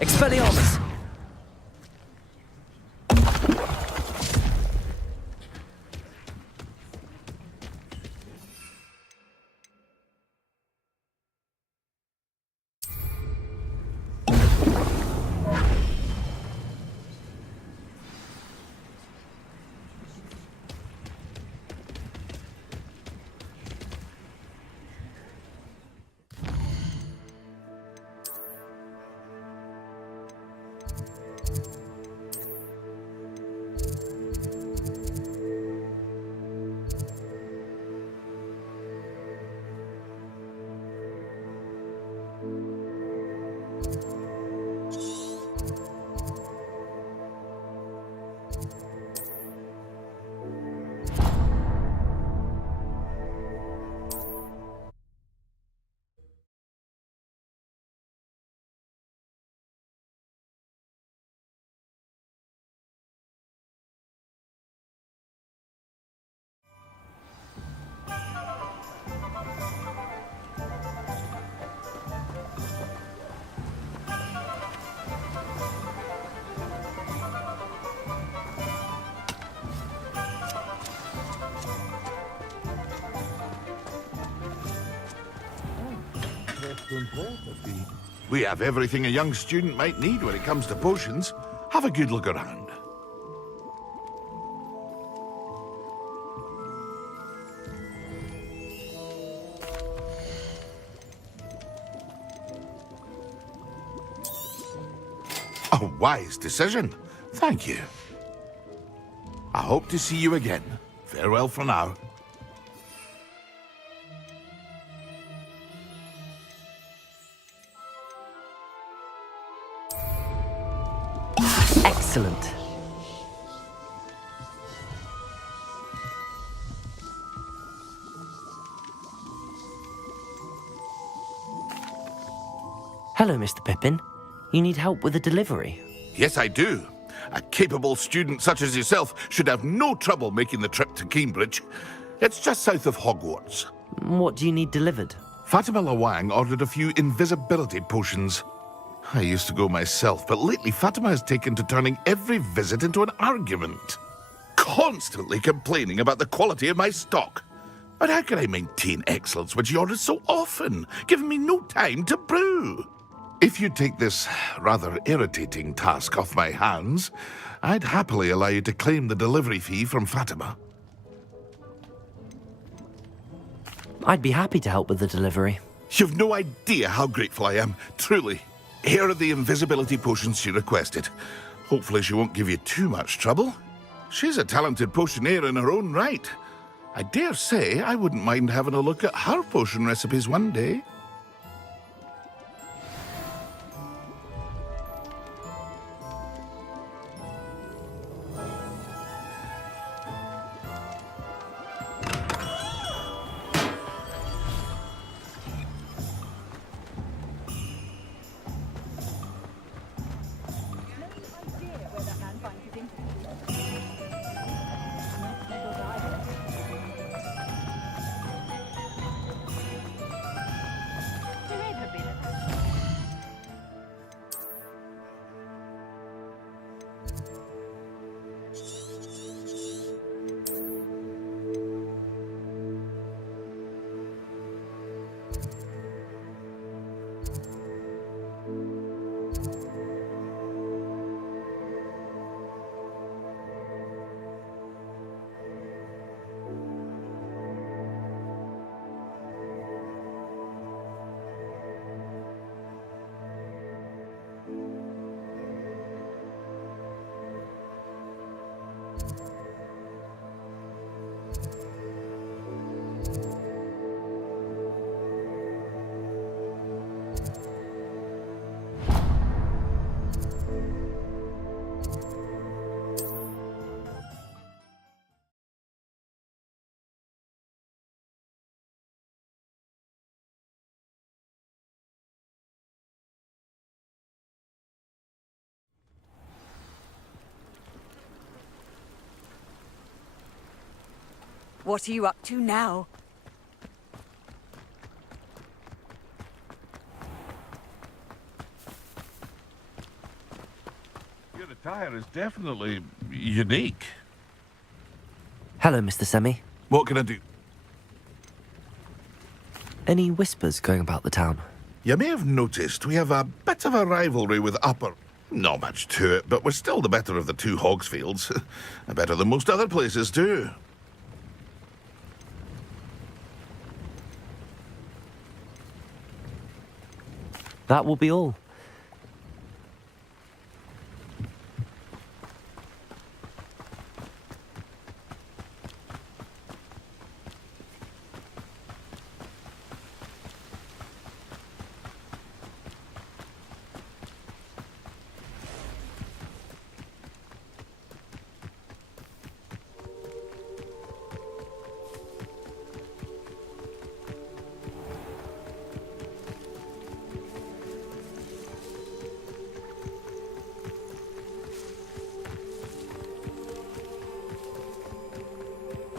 Expelliarmus! We have everything a young student might need when it comes to potions. Have a good look around. A wise decision. Thank you. I hope to see you again. Farewell for now. Excellent. Hello, Mr. Pippin. You need help with a delivery? Yes, I do. A capable student such as yourself should have no trouble making the trip to Cambridge. It's just south of Hogwarts. What do you need delivered? Fatima Lawang ordered a few invisibility potions. I used to go myself, but lately Fatima has taken to turning every visit into an argument. Constantly complaining about the quality of my stock. But how can I maintain excellence when she orders so often, giving me no time to brew? If you take this rather irritating task off my hands, I'd happily allow you to claim the delivery fee from Fatima. I'd be happy to help with the delivery. You've no idea how grateful I am, truly. Here are the invisibility potions she requested. Hopefully she won't give you too much trouble. She's a talented potioneer in her own right. I dare say I wouldn't mind having a look at her potion recipes one day. What are you up to now? here is definitely unique. Hello, Mr. Semi. What can I do? Any whispers going about the town? You may have noticed we have a bit of a rivalry with Upper. Not much to it, but we're still the better of the two Hogsfields. Better than most other places, too. That will be all.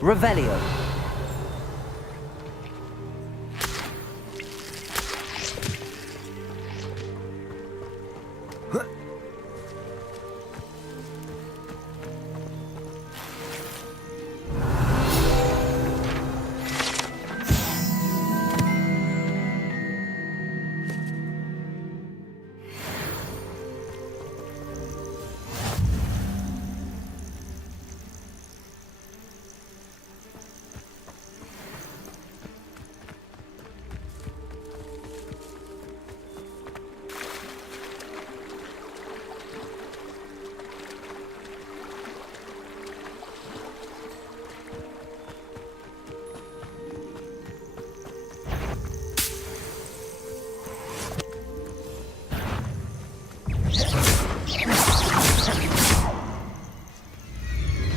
Revelio.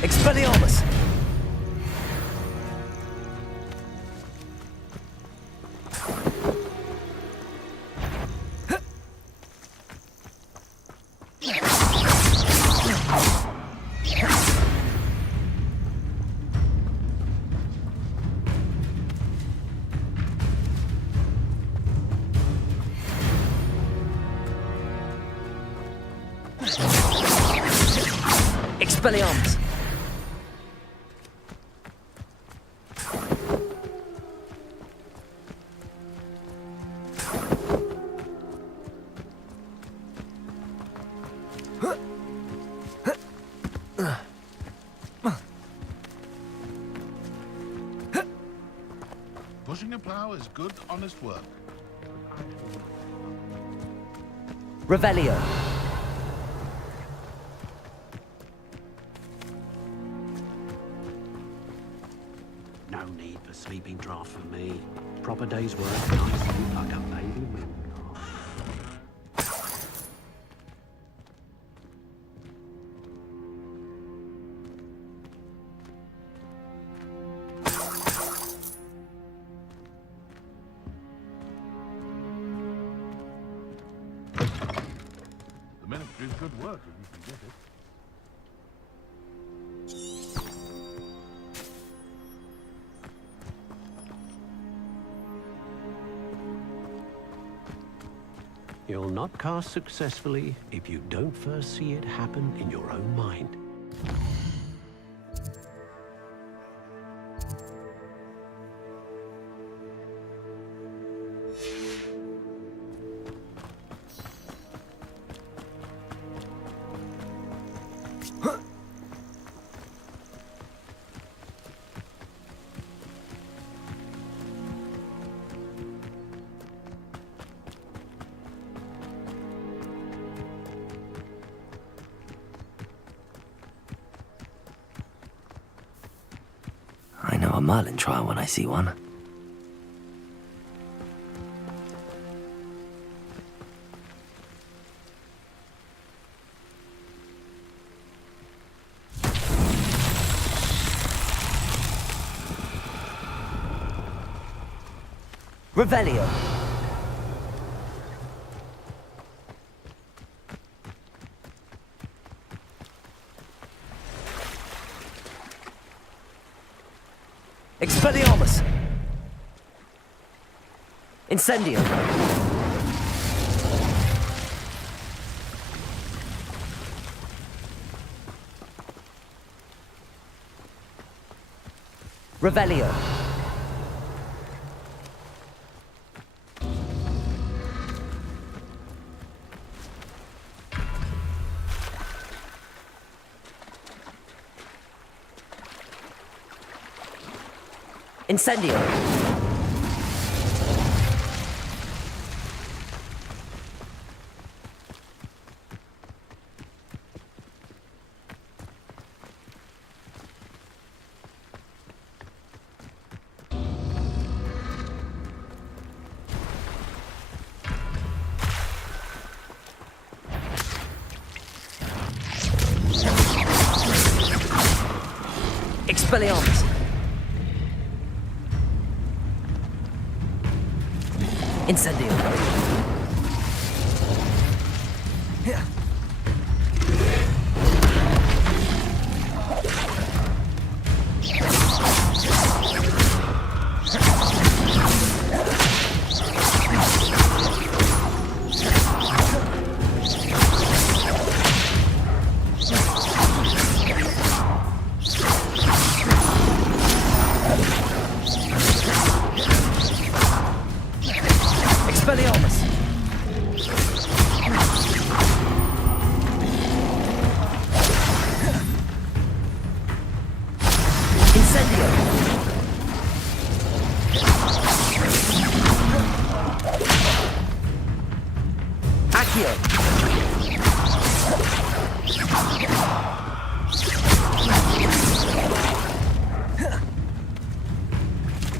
Expelliarmus! Expelliarmus! Pushing a plow is good, honest work. Revelio. No need for sleeping draft for me. Proper day's work, nice and like a baby wind. The ministry's good work if you can get it. You'll not cast successfully if you don't first see it happen in your own mind. I know a Merlin trial when I see one. Revelio. Expelliarmus! Incendio! Revelio. Incendio. Expelliarmus. Incendio. Expelliarmus. Incendio. Accio.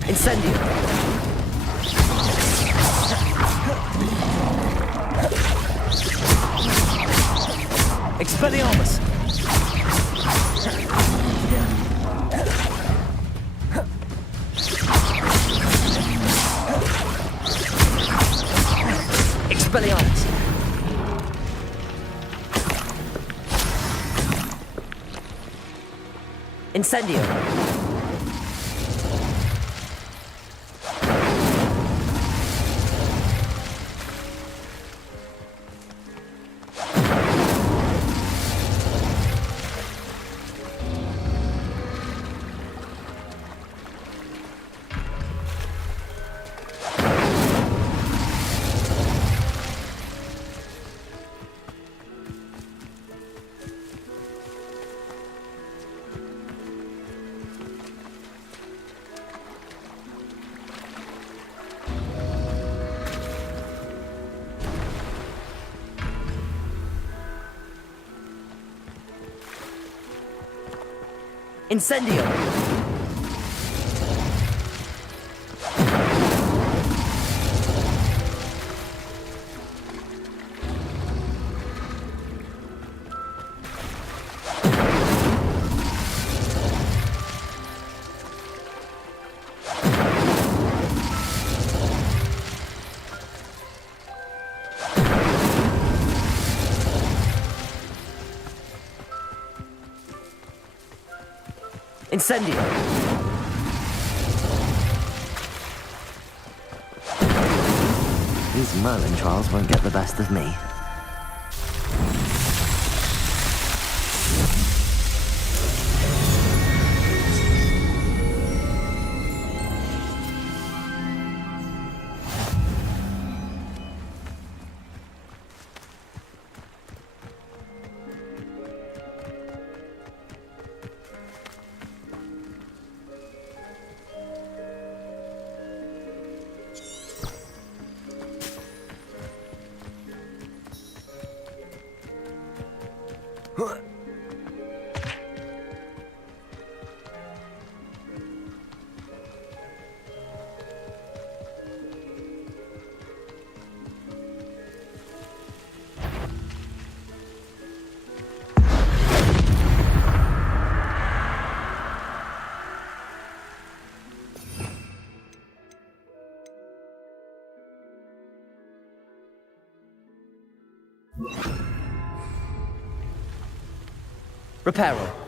Incendio. Expelliarmus. Expelliarmus. Incendio. Incendio. Incendio. These Merlin trials won't get the best of me. Reparo.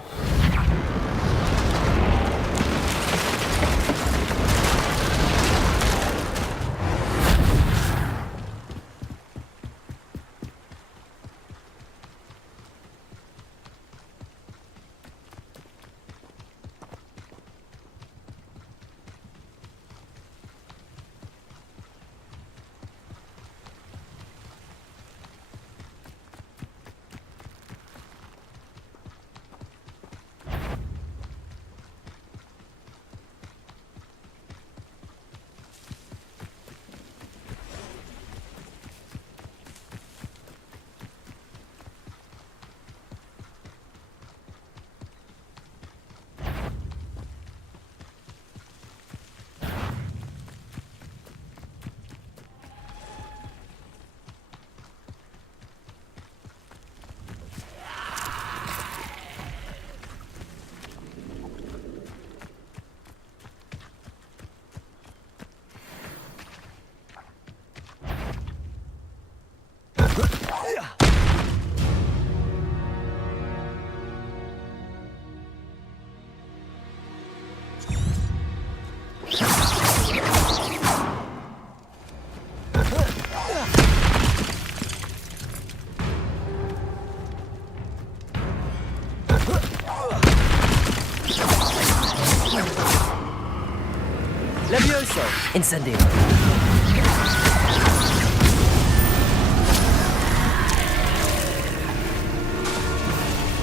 Levioso! Incendio!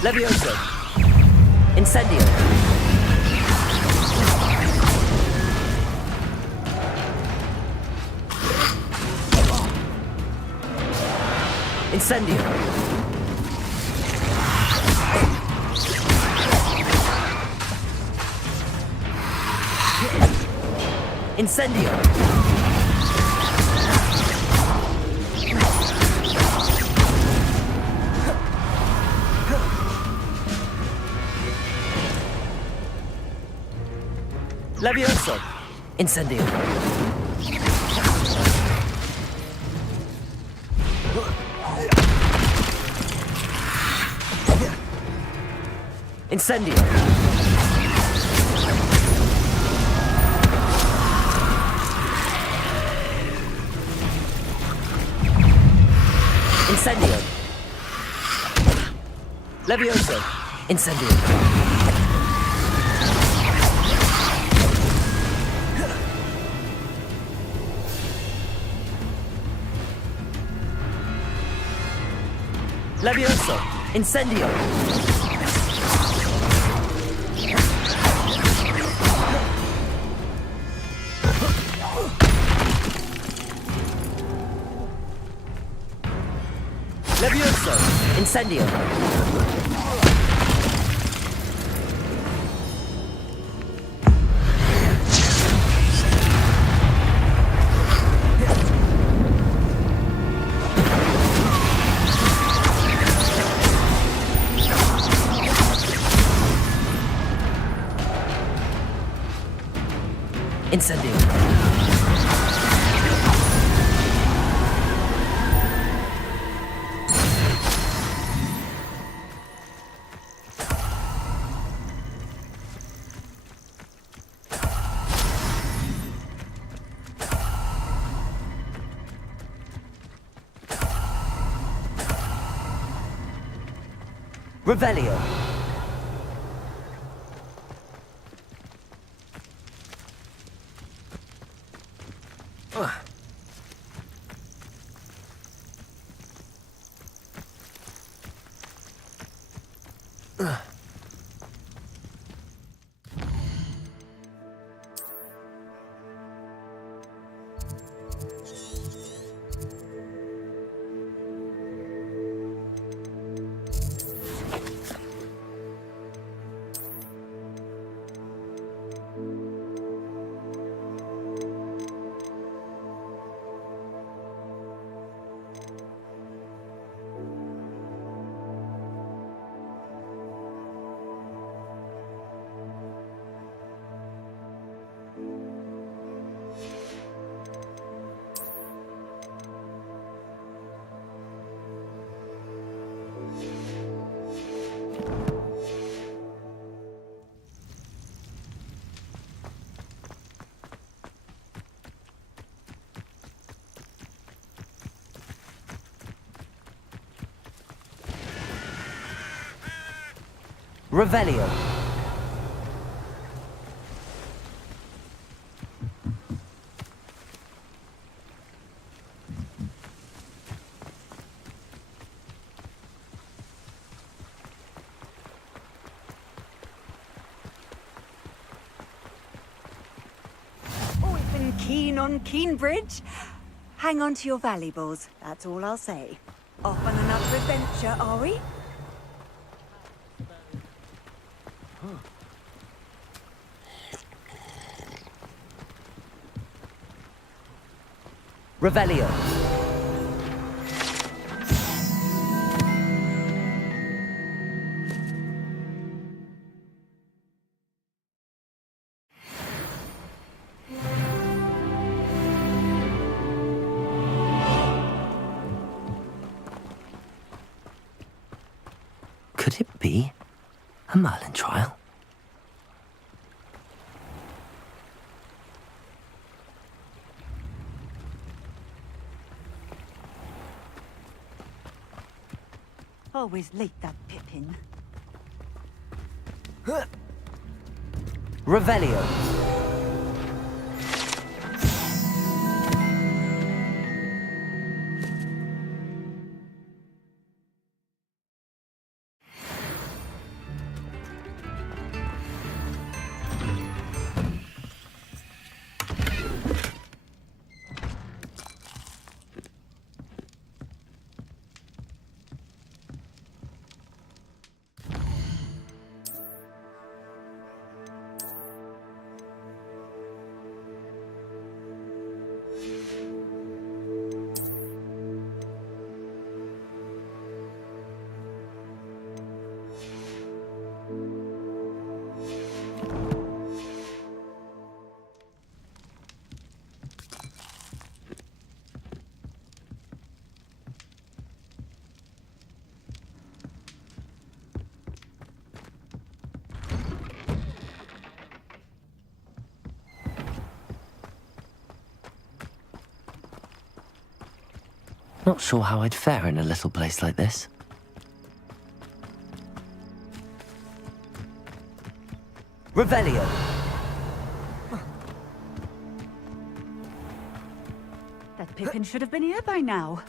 Levioso! Incendio! Incendio! Incendio! Levioso! Incendio! Incendio! Incendio! Levioso! Incendio! Levioso! Incendio! Levioso! Incendio! Incendio! Revelio! Revelio! Always been keen on Keenbridge. Hang on to your valuables, that's all I'll say. Off on another adventure, are we? Revelio! Could it be a Merlin trial? Always late, that Pippin. Revelio! Not sure how I'd fare in a little place like this. Revelio! That Pippin should have been here by now.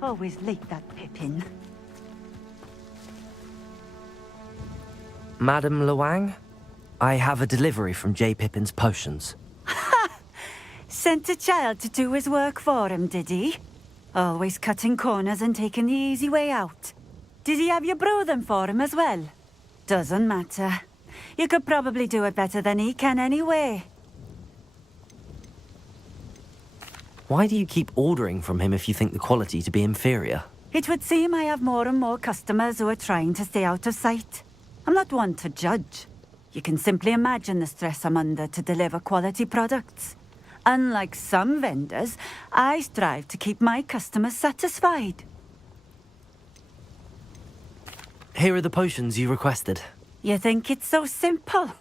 Always late, that Pippin. Madam Luang, I have a delivery from J. Pippin's Potions. Sent a child to do his work for him, did he? Always cutting corners and taking the easy way out. Did he have you brew them for him as well? Doesn't matter. You could probably do it better than he can anyway. Why do you keep ordering from him if you think the quality to be inferior? It would seem I have more and more customers who are trying to stay out of sight. I'm not one to judge. You can simply imagine the stress I'm under to deliver quality products. Unlike some vendors, I strive to keep my customers satisfied. Here are the potions you requested. You think it's so simple?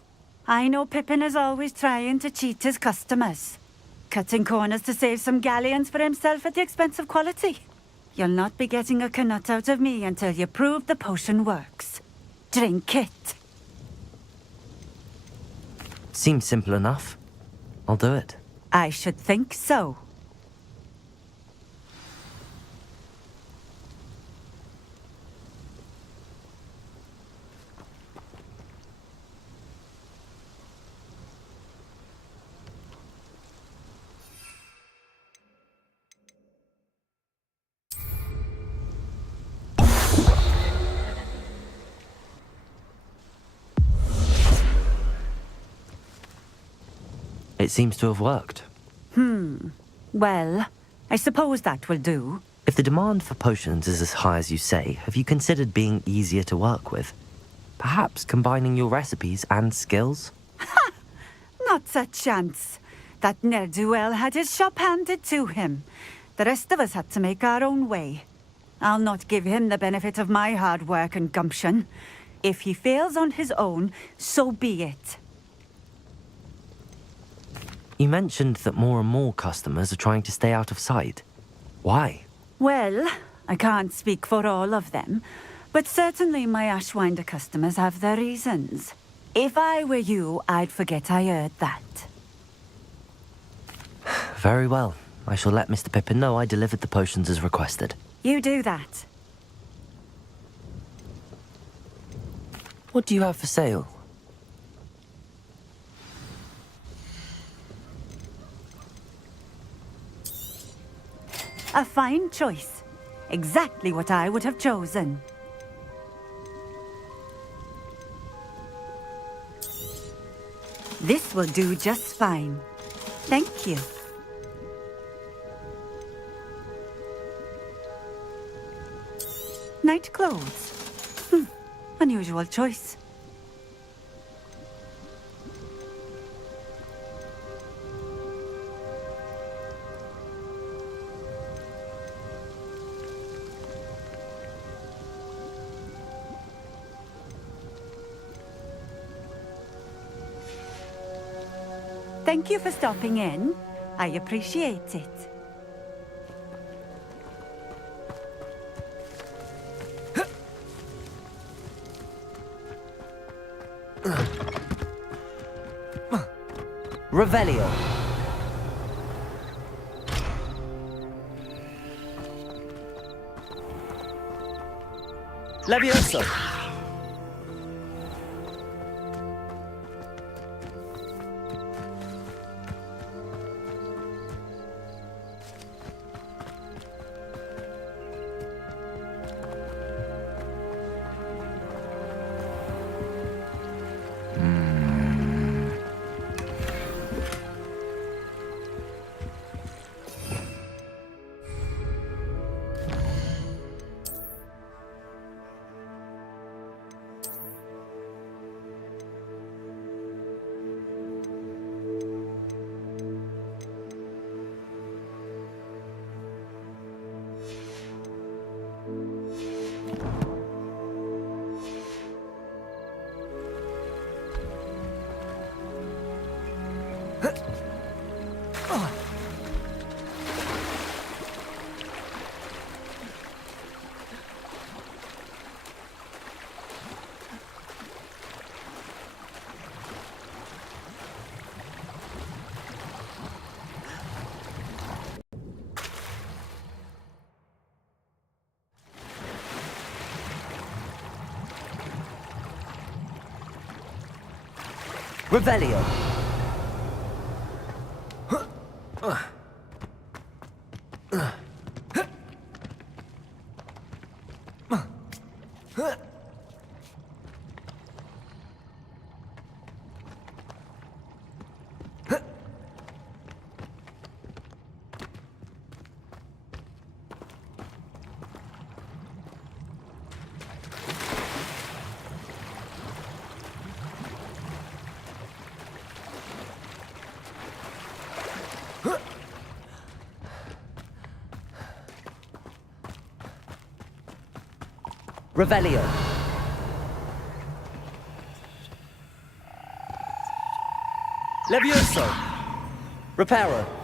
I know Pippin is always trying to cheat his customers. Cutting corners to save some galleons for himself at the expense of quality. You'll not be getting a canut out of me until you prove the potion works. Drink it. Seems simple enough. I'll do it. I should think so. It seems to have worked. Well, I suppose that will do. If the demand for potions is as high as you say, have you considered being easier to work with? Perhaps combining your recipes and skills? Not a chance. That ne'er-do-well had his shop handed to him. The rest of us had to make our own way. I'll not give him the benefit of my hard work and gumption. If he fails on his own, so be it. You mentioned that more and more customers are trying to stay out of sight. Why? Well, I can't speak for all of them, but certainly my Ashwinder customers have their reasons. If I were you, I'd forget I heard that. Very well. I shall let Mr. Pippin know I delivered the potions as requested. You do that. What do you have for sale? A fine choice. Exactly what I would have chosen. This will do just fine. Thank you. Night clothes. Unusual choice. Thank you for stopping in. I appreciate it. Revelio. Levioso. Revelio. Revelio. Levioso. Reparo.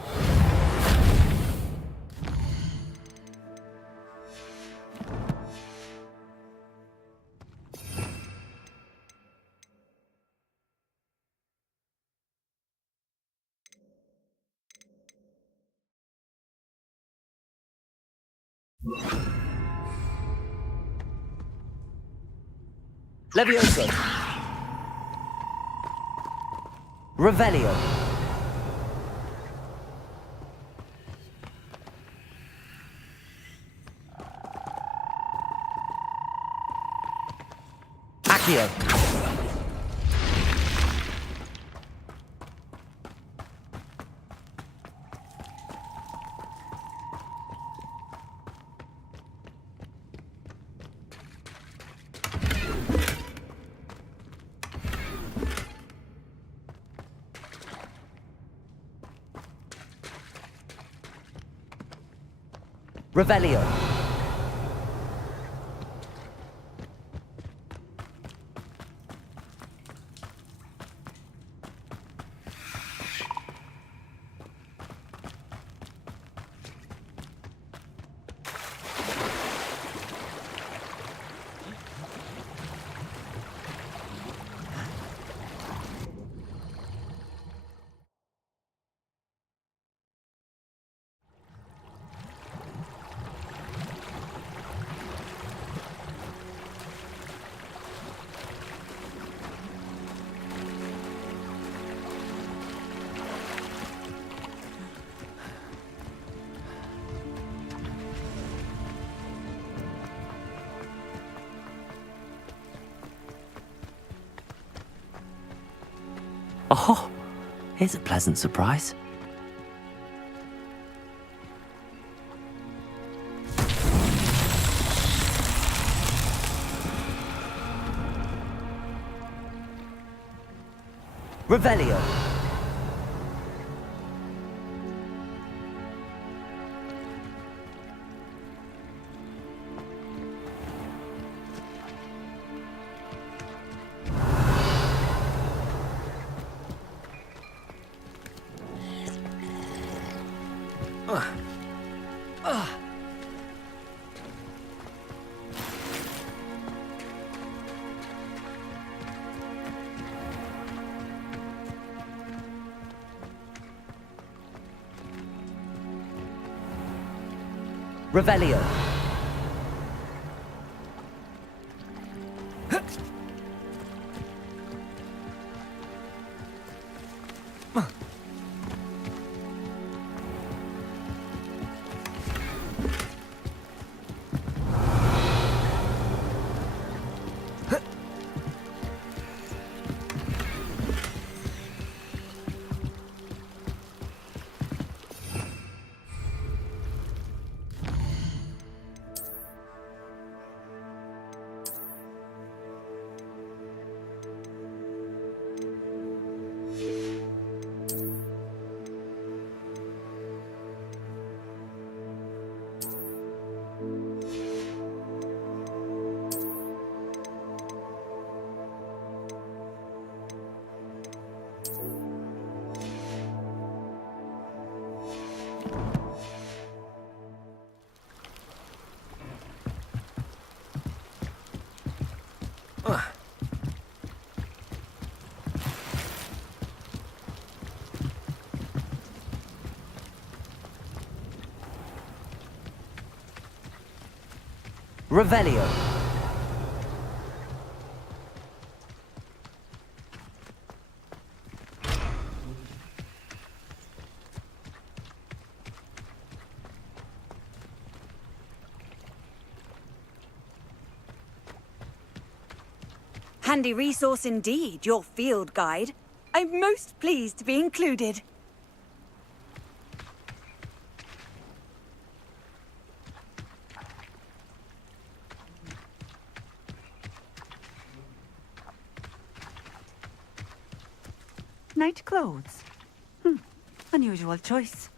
Levioso. Revelio. Accio. Revelio. Oh, here's a pleasant surprise. Revelio. Revelio. Revelio. handy resource indeed, your field guide. I'm most pleased to be included. Night clothes. Unusual choice.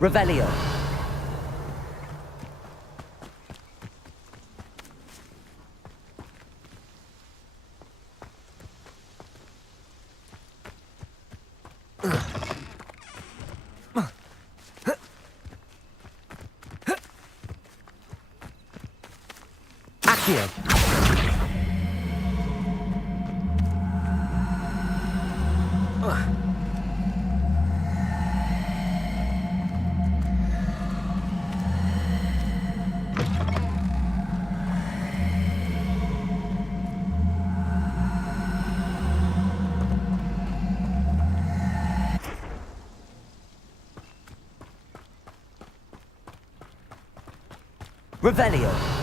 Revelio. Accio. Revelio.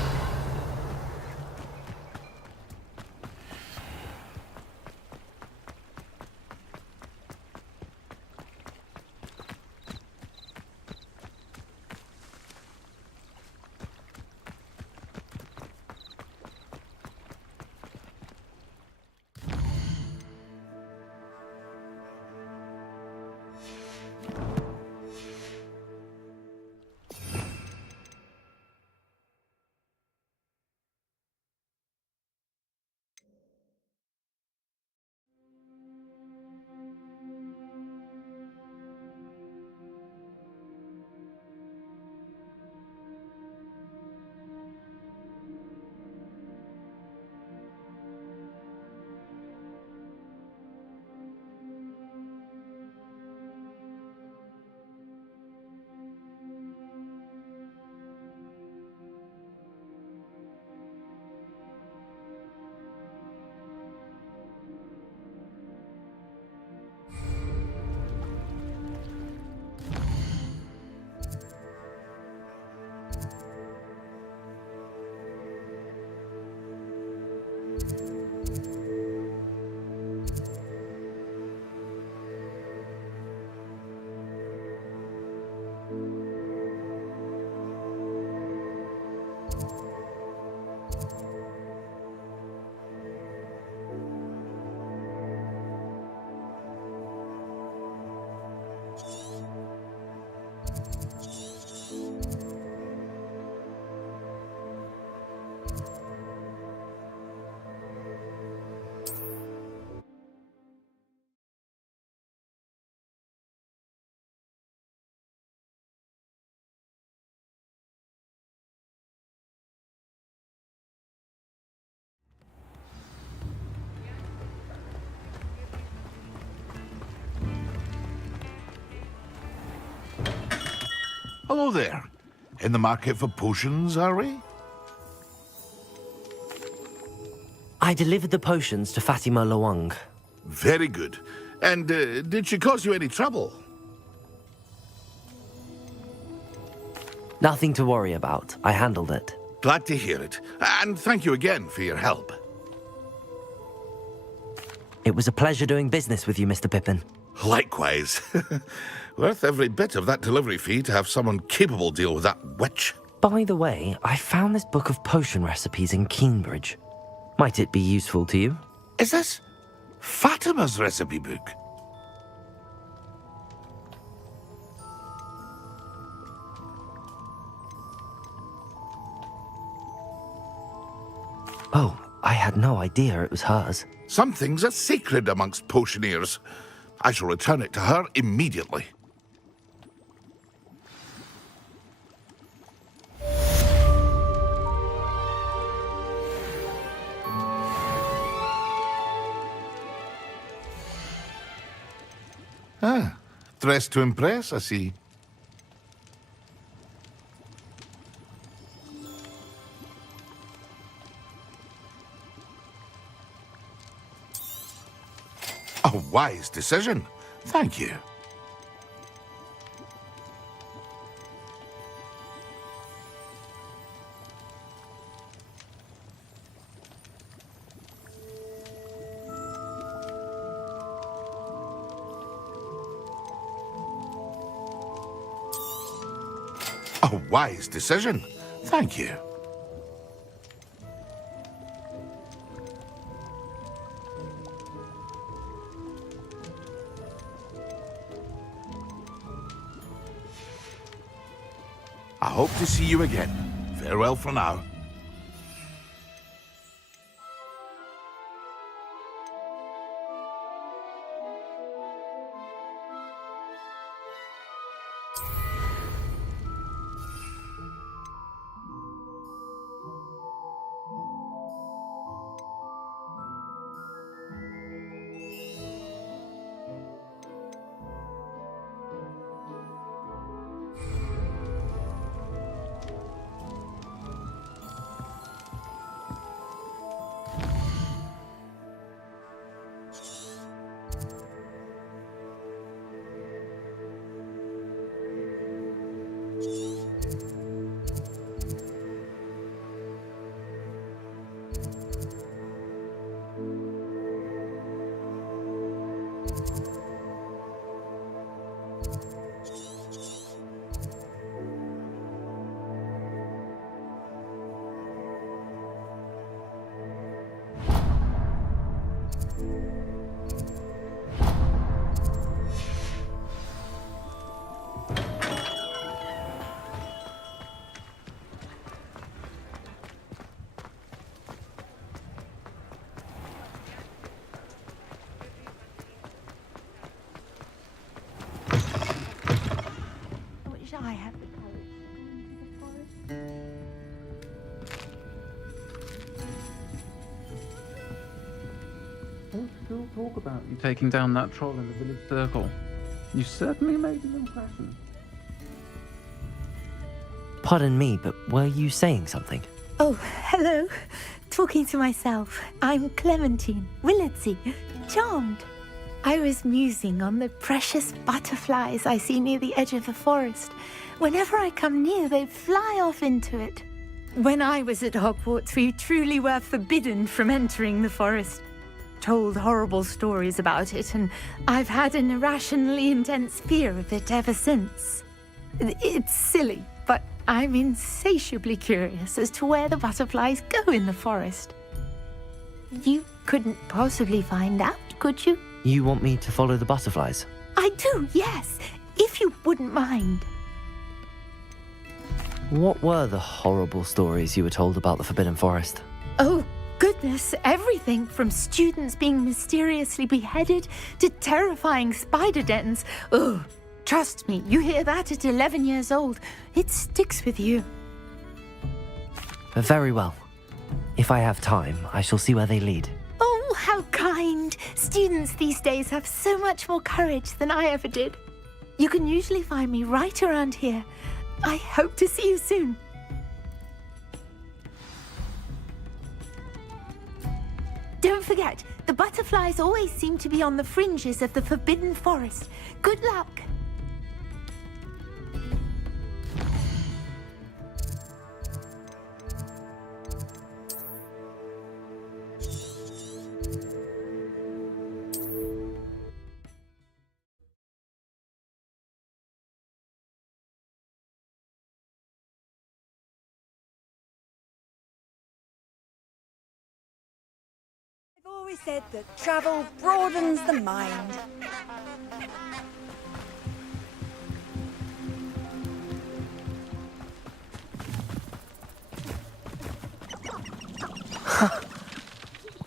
Hello there. In the market for potions, are we? I delivered the potions to Fatima Lawang. Very good. And did she cause you any trouble? Nothing to worry about. I handled it. Glad to hear it. And thank you again for your help. It was a pleasure doing business with you, Mr. Pippin. Likewise. Worth every bit of that delivery fee to have someone capable deal with that witch. By the way, I found this book of potion recipes in Cambridge. Might it be useful to you? Is this Fatima's recipe book? Oh, I had no idea it was hers. Some things are sacred amongst potioneers. I shall return it to her immediately. Ah, dressed to impress, I see. A wise decision. Thank you. A wise decision. Thank you. I hope to see you again. Farewell for now. I have the courage to go into the forest. Don't still talk about you taking down that troll in the village circle. You certainly made an impression. Pardon me, but were you saying something? Oh, hello. Talking to myself. I'm Clementine Willardsey. Charmed. I was musing on the precious butterflies I see near the edge of the forest. Whenever I come near, they fly off into it. When I was at Hogwarts, we truly were forbidden from entering the forest. Told horrible stories about it, and I've had an irrationally intense fear of it ever since. It's silly, but I'm insatiably curious as to where the butterflies go in the forest. You couldn't possibly find out, could you? You want me to follow the butterflies? I do, yes, if you wouldn't mind. What were the horrible stories you were told about the Forbidden Forest? Oh, goodness, everything from students being mysteriously beheaded to terrifying spider dens. Oh, trust me, you hear that at 11 years old, it sticks with you. Very well. If I have time, I shall see where they lead. Oh, how kind. Students these days have so much more courage than I ever did. You can usually find me right around here. I hope to see you soon. Don't forget, the butterflies always seem to be on the fringes of the Forbidden Forest. Good luck. I've always said that travel broadens the mind.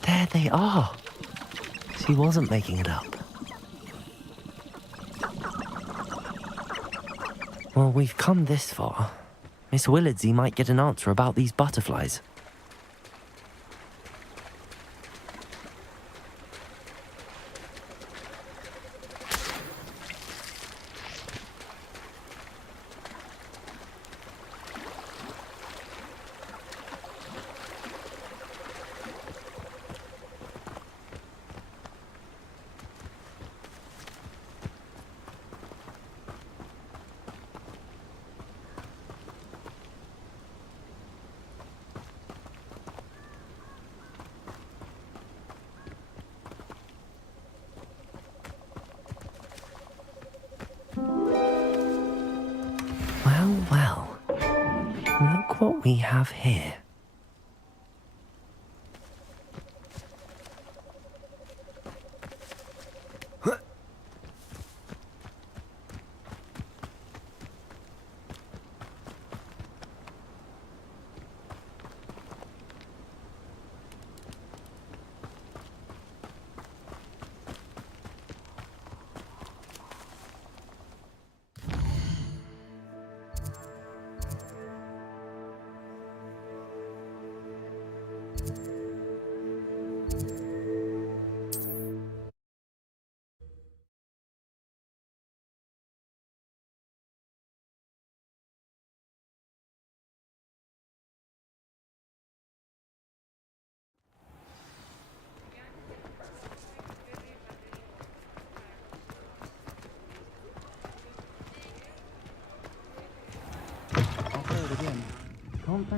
There they are. She wasn't making it up. Well, we've come this far. Miss Willardsey might get an answer about these butterflies. Well, well. Look what we have here.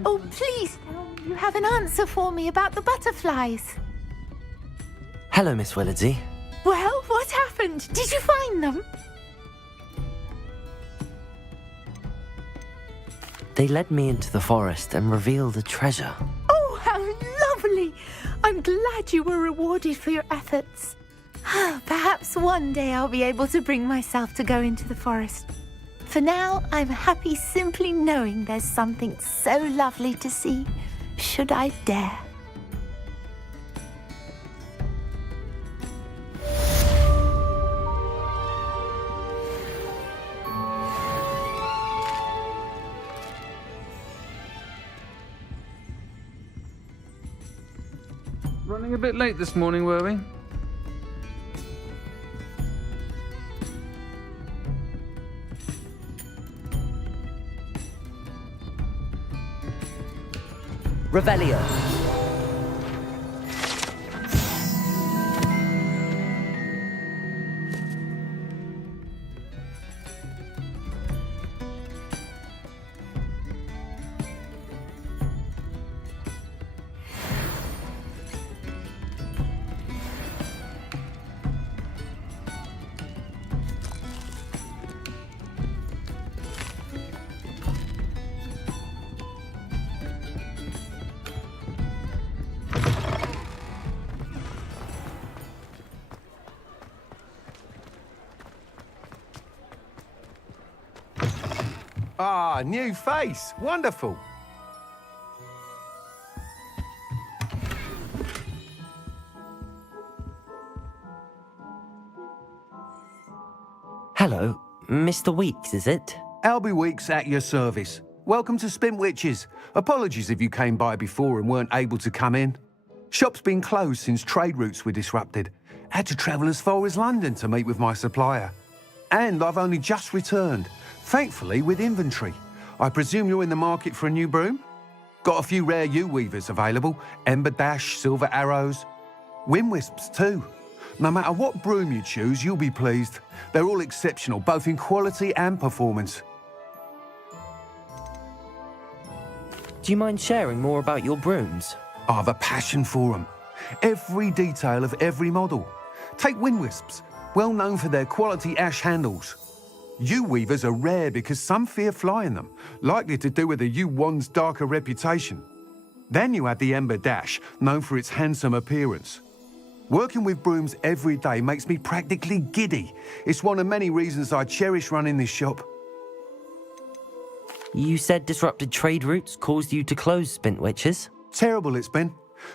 Oh, please, you have an answer for me about the butterflies. Hello, Miss Willardsey. Well, what happened? Did you find them? They led me into the forest and revealed a treasure. Oh, how lovely! I'm glad you were rewarded for your efforts. Perhaps one day I'll be able to bring myself to go into the forest. For now, I'm happy simply knowing there's something so lovely to see, should I dare. Running a bit late this morning, were we? Revelio. Ah, new face. Wonderful. Hello, Mr. Weeks, is it? Albie Weeks at your service. Welcome to Spintwitches. Apologies if you came by before and weren't able to come in. Shop's been closed since trade routes were disrupted. Had to travel as far as London to meet with my supplier. And I've only just returned, thankfully with inventory. I presume you're in the market for a new broom? Got a few rare U-weavers available. Ember Dash, Silver Arrows. Wind Wisps too. No matter what broom you choose, you'll be pleased. They're all exceptional, both in quality and performance. Do you mind sharing more about your brooms? I have a passion for them. Every detail of every model. Take Wind Wisps, well known for their quality ash handles. U-weavers are rare because some fear flying them, likely to do with the U-wand's darker reputation. Then you add the Ember Dash, known for its handsome appearance. Working with brooms every day makes me practically giddy. It's one of many reasons I cherish running this shop. You said disrupted trade routes caused you to close Spintwitches? Terrible it's been.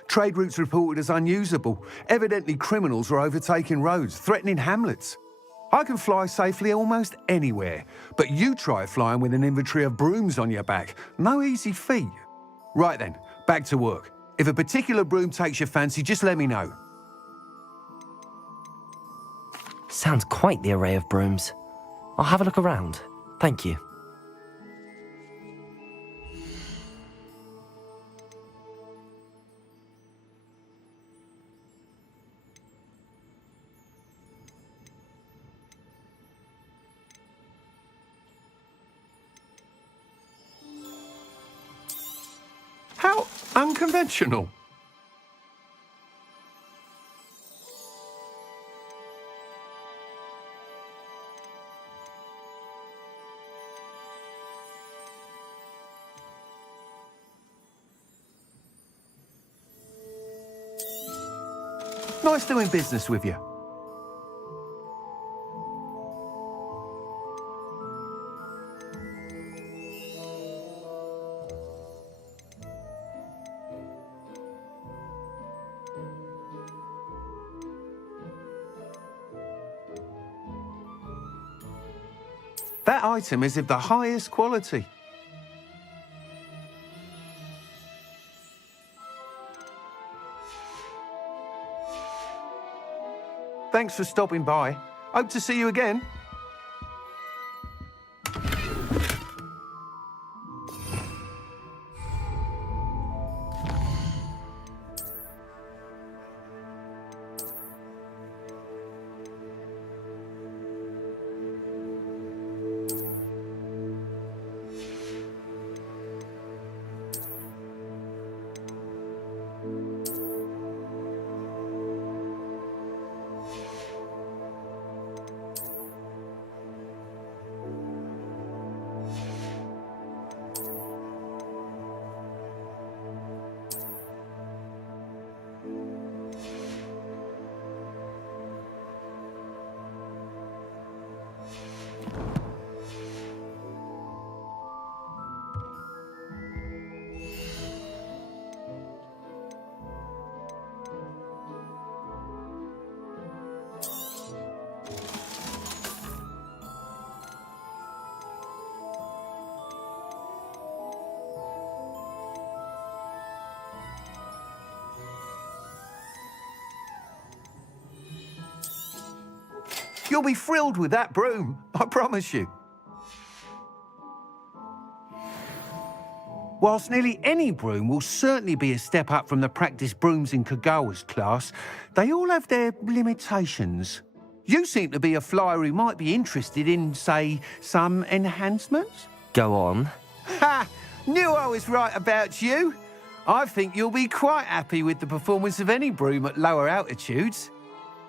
Trade routes reported as unusable. Evidently criminals were overtaking roads, threatening hamlets. I can fly safely almost anywhere, but you try flying with an inventory of brooms on your back. No easy feat. Right then, back to work. If a particular broom takes your fancy, just let me know. Sounds quite the array of brooms. I'll have a look around. Thank you. How unconventional. Nice doing business with you. That item is of the highest quality. Thanks for stopping by. Hope to see you again. You'll be thrilled with that broom, I promise you. Whilst nearly any broom will certainly be a step up from the practice brooms in Kagawa's class, they all have their limitations. You seem to be a flyer who might be interested in, say, some enhancements? Go on. Ha! Knew I was right about you. I think you'll be quite happy with the performance of any broom at lower altitudes.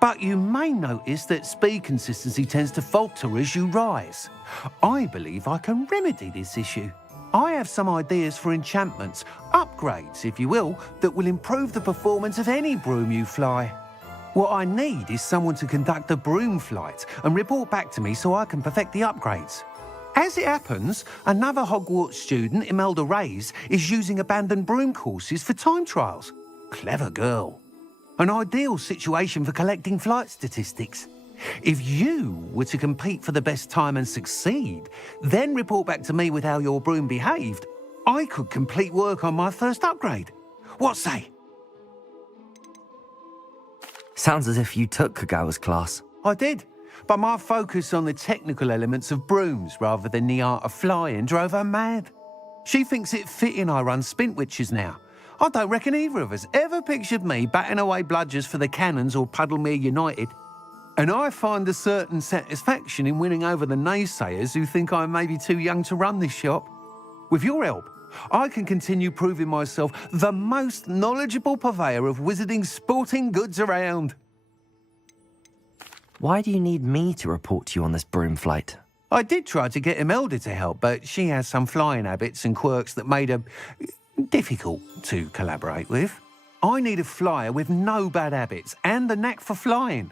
But you may notice that speed consistency tends to falter as you rise. I believe I can remedy this issue. I have some ideas for enchantments, upgrades, if you will, that will improve the performance of any broom you fly. What I need is someone to conduct a broom flight and report back to me so I can perfect the upgrades. As it happens, another Hogwarts student, Imelda Reyes, is using abandoned broom courses for time trials. Clever girl. An ideal situation for collecting flight statistics. If you were to compete for the best time and succeed, then report back to me with how your broom behaved, I could complete work on my first upgrade. What say? Sounds as if you took Kagawa's class. I did. but my focus on the technical elements of brooms rather than the art of flying drove her mad. She thinks it fitting I run Spintwitches now. I don't reckon either of us ever pictured me batting away bludgers for the Cannons or Puddlemere United. And I find a certain satisfaction in winning over the naysayers who think I may be too young to run this shop. With your help, I can continue proving myself the most knowledgeable purveyor of wizarding sporting goods around. Why do you need me to report to you on this broom flight? I did try to get Imelda to help, but she has some flying habits and quirks that made her difficult to collaborate with. I need a flyer with no bad habits and the knack for flying.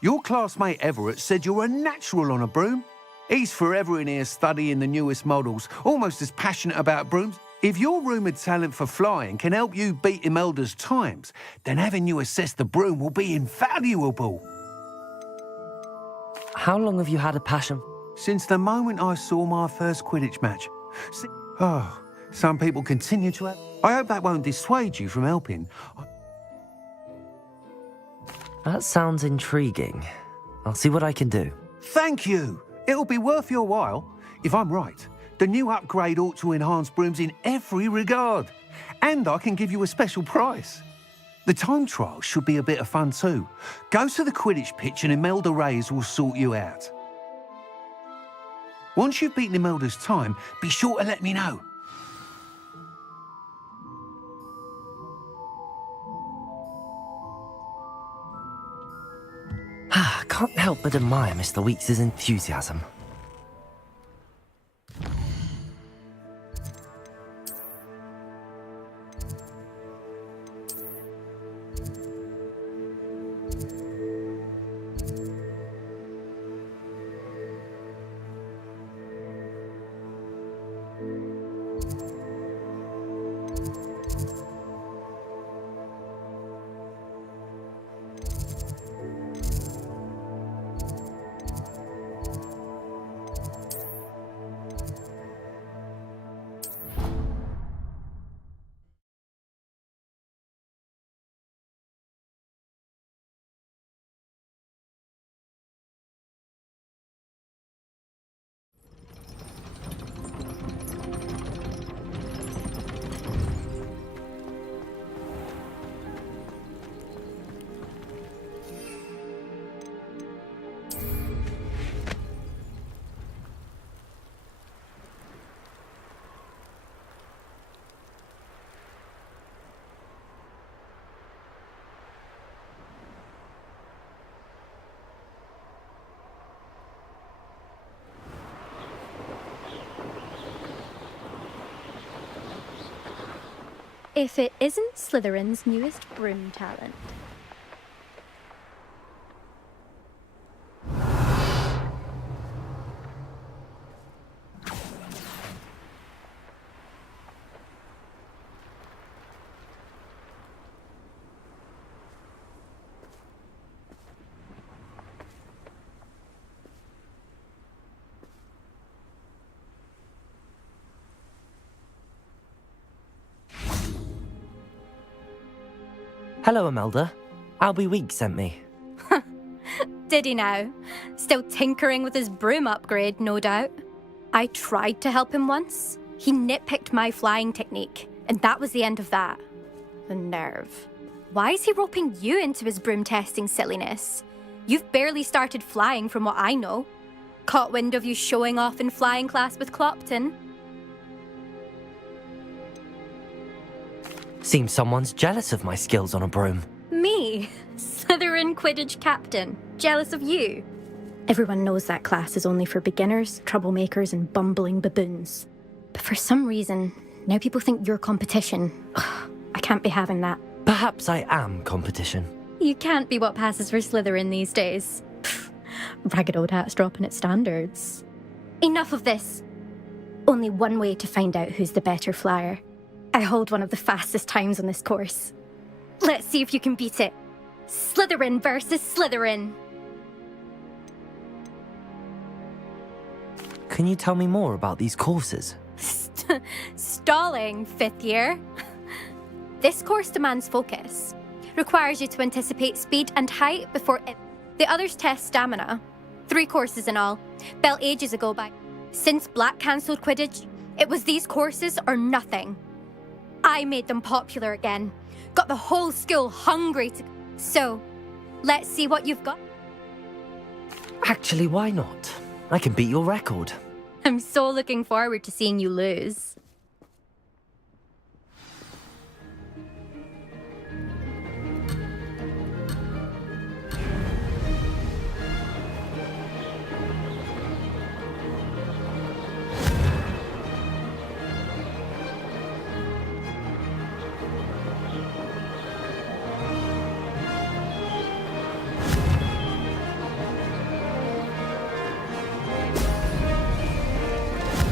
Your classmate Everett said you're a natural on a broom. He's forever in here studying the newest models, almost as passionate about brooms. If your rumoured talent for flying can help you beat Imelda's times, then having you assess the broom will be invaluable. How long have you had a passion? Since the moment I saw my first Quidditch match. Some people continue to have... I hope that won't dissuade you from helping. That sounds intriguing. I'll see what I can do. Thank you. It'll be worth your while. If I'm right, the new upgrade ought to enhance brooms in every regard. And I can give you a special price. The time trial should be a bit of fun too. Go to the Quidditch pitch and Imelda Reyes will sort you out. Once you've beaten Imelda's time, be sure to let me know. I can't help but admire Mr. Weeks' enthusiasm. If it isn't Slytherin's newest broom talent. Hello, Imelda. Albie Weeks sent me. Did he now? Still tinkering with his broom upgrade, no doubt. I tried to help him once. He nitpicked my flying technique, and that was the end of that. The nerve. Why is he roping you into his broom testing silliness? You've barely started flying from what I know. Caught wind of you showing off in flying class with Clopton. Seems someone's jealous of my skills on a broom. Me? Slytherin Quidditch captain. Jealous of you? Everyone knows that class is only for beginners, troublemakers, and bumbling baboons. But for some reason, now people think you're competition. Ugh, I can't be having that. Perhaps I am competition. You can't be what passes for Slytherin these days. Pfft, ragged old hat's dropping its standards. Enough of this. Only one way to find out who's the better flyer. I hold one of the fastest times on this course. Let's see if you can beat it. Slytherin versus Slytherin. Can you tell me more about these courses? Stalling, 5th year. This course demands focus. Requires you to anticipate speed and height before it. The others test stamina. 3 courses in all. Built ages ago by... Since Black cancelled Quidditch, it was these courses or nothing. I made them popular again. Got the whole school hungry to... So, let's see what you've got. Actually, why not? I can beat your record. I'm so looking forward to seeing you lose.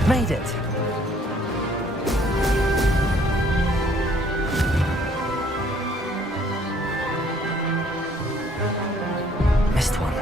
Made it. Missed one.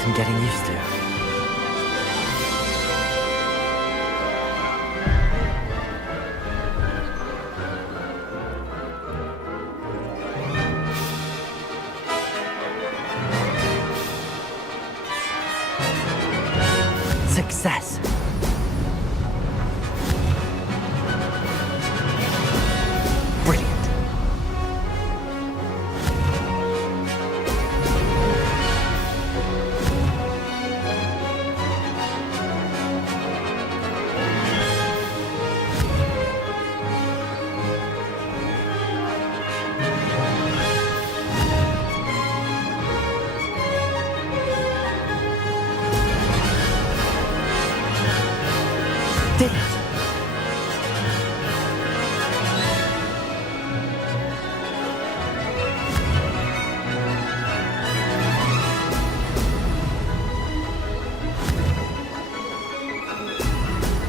I'm getting used to. Success. Brilliant. Did it.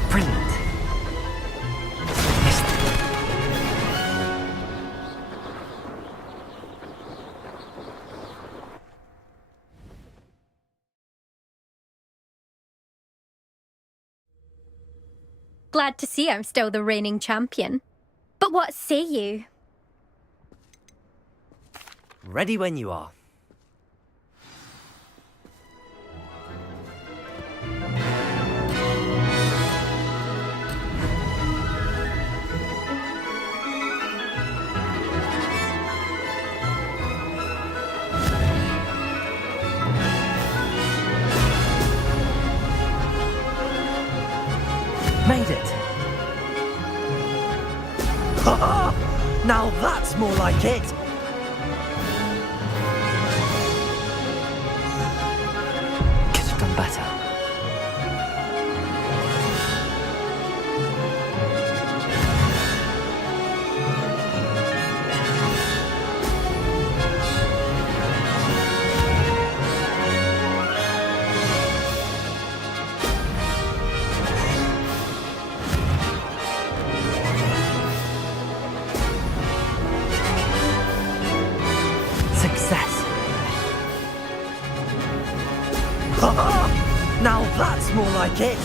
Brilliant. Missed it. Glad to see I'm still the reigning champion. But what say you? Ready when you are. Made it. Now that's more like it. Could have done better. Success. Now that's more like it.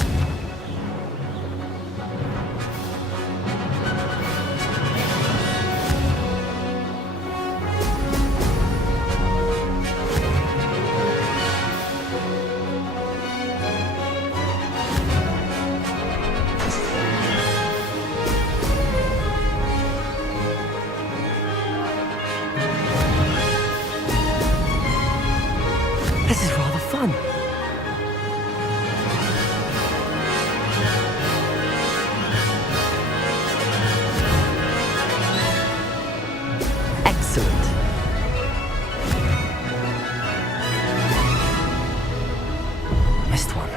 This is rather fun. Excellent. Missed one.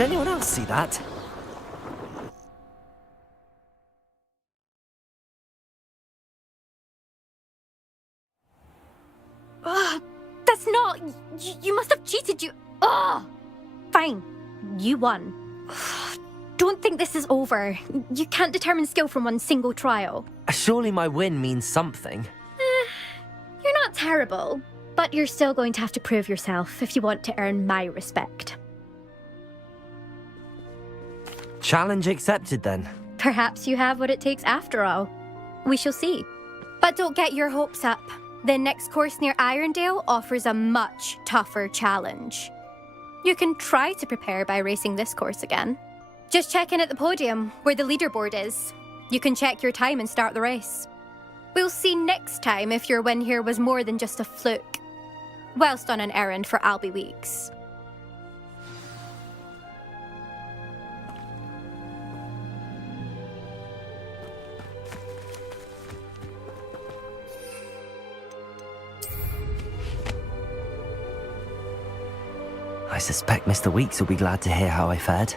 Did anyone else see that? Ugh, that's not... You must have cheated, you... Ugh! Fine. You won. Don't think this is over. You can't determine skill from one single trial. Surely my win means something. You're not terrible, but you're still going to have to prove yourself if you want to earn my respect. Challenge accepted then. Perhaps you have what it takes after all. We shall see. But don't get your hopes up. The next course near Irondale offers a much tougher challenge. You can try to prepare by racing this course again. Just check in at the podium, where the leaderboard is. You can check your time and start the race. We'll see next time if your win here was more than just a fluke, whilst on an errand for Albie Weeks. I suspect Mr. Weeks will be glad to hear how I fared.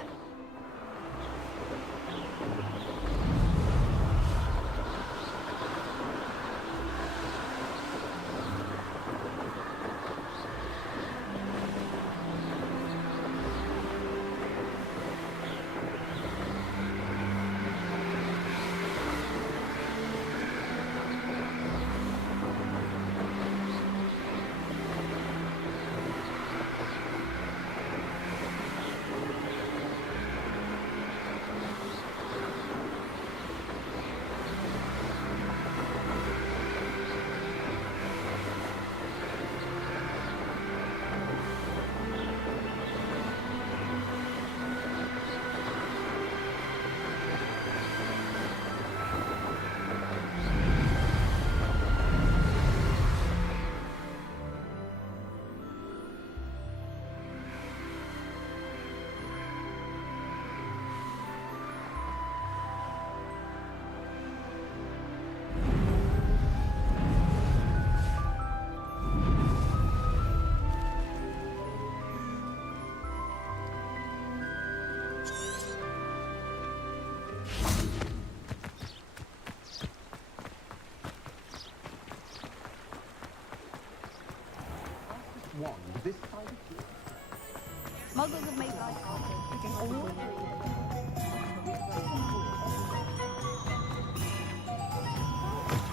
Muggles have made life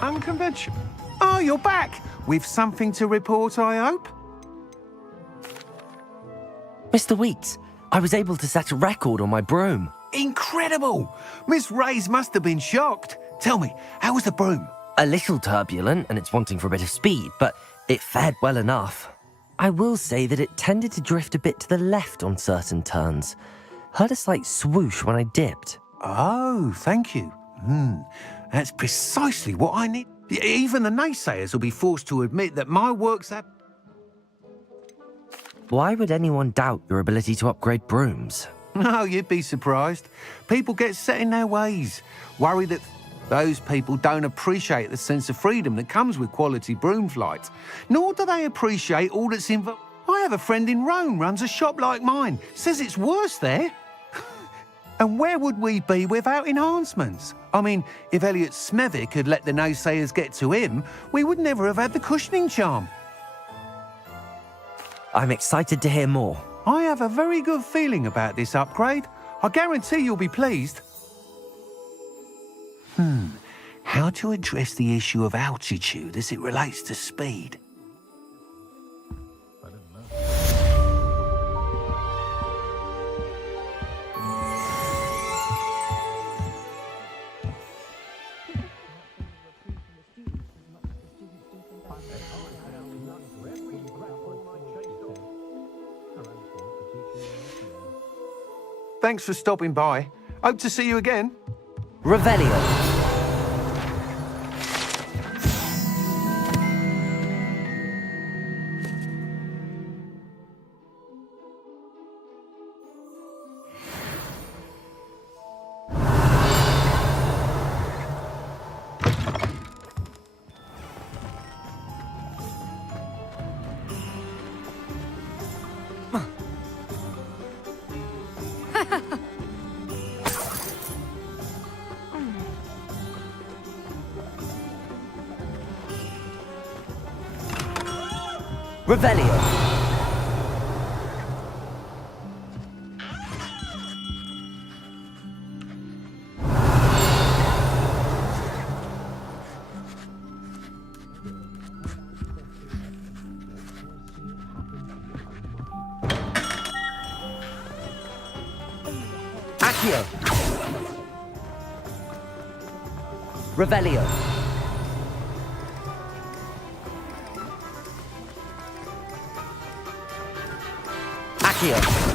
Unconventional. Oh, you're back! With something to report, I hope? Mr. Weeks, I was able to set a record on my broom. Incredible! Miss Reyes must have been shocked. Tell me, how was the broom? A little turbulent and it's wanting for a bit of speed, but it fared well enough. I will say that it tended to drift a bit to the left on certain turns. Heard a slight swoosh when I dipped. Oh, thank you. That's precisely what I need. Even the naysayers will be forced to admit that my work's at... Why would anyone doubt your ability to upgrade brooms? No, you'd be surprised. People get set in their ways, worry that those people don't appreciate the sense of freedom that comes with quality broom flights, nor do they appreciate all that's involved. I have a friend in Rome runs a shop like mine, says it's worse there. And where would we be without enhancements? I mean, if Elliot Smethwick had let the naysayers get to him, we would never have had the cushioning charm. I'm excited to hear more. I have a very good feeling about this upgrade. I guarantee you'll be pleased. How to address the issue of altitude as it relates to speed? Thanks for stopping by. Hope to see you again. Revelio. Revelio. Accio. Revelio. Accio.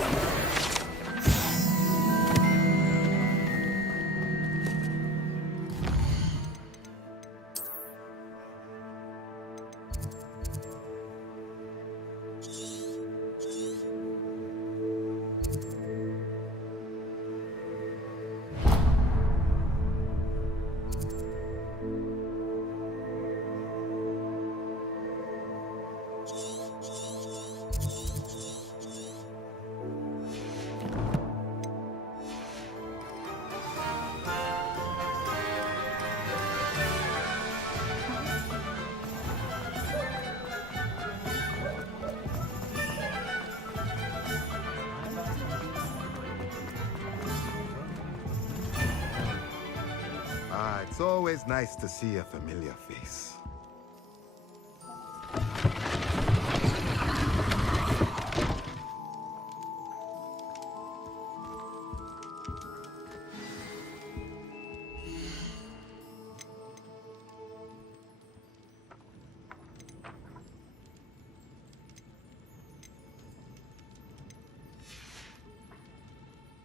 It's always nice to see a familiar face.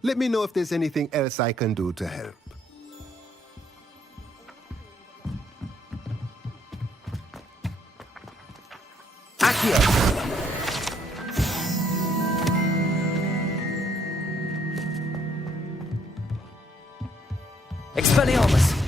Let me know if there's anything else I can do to help. Accio. Expelliarmus.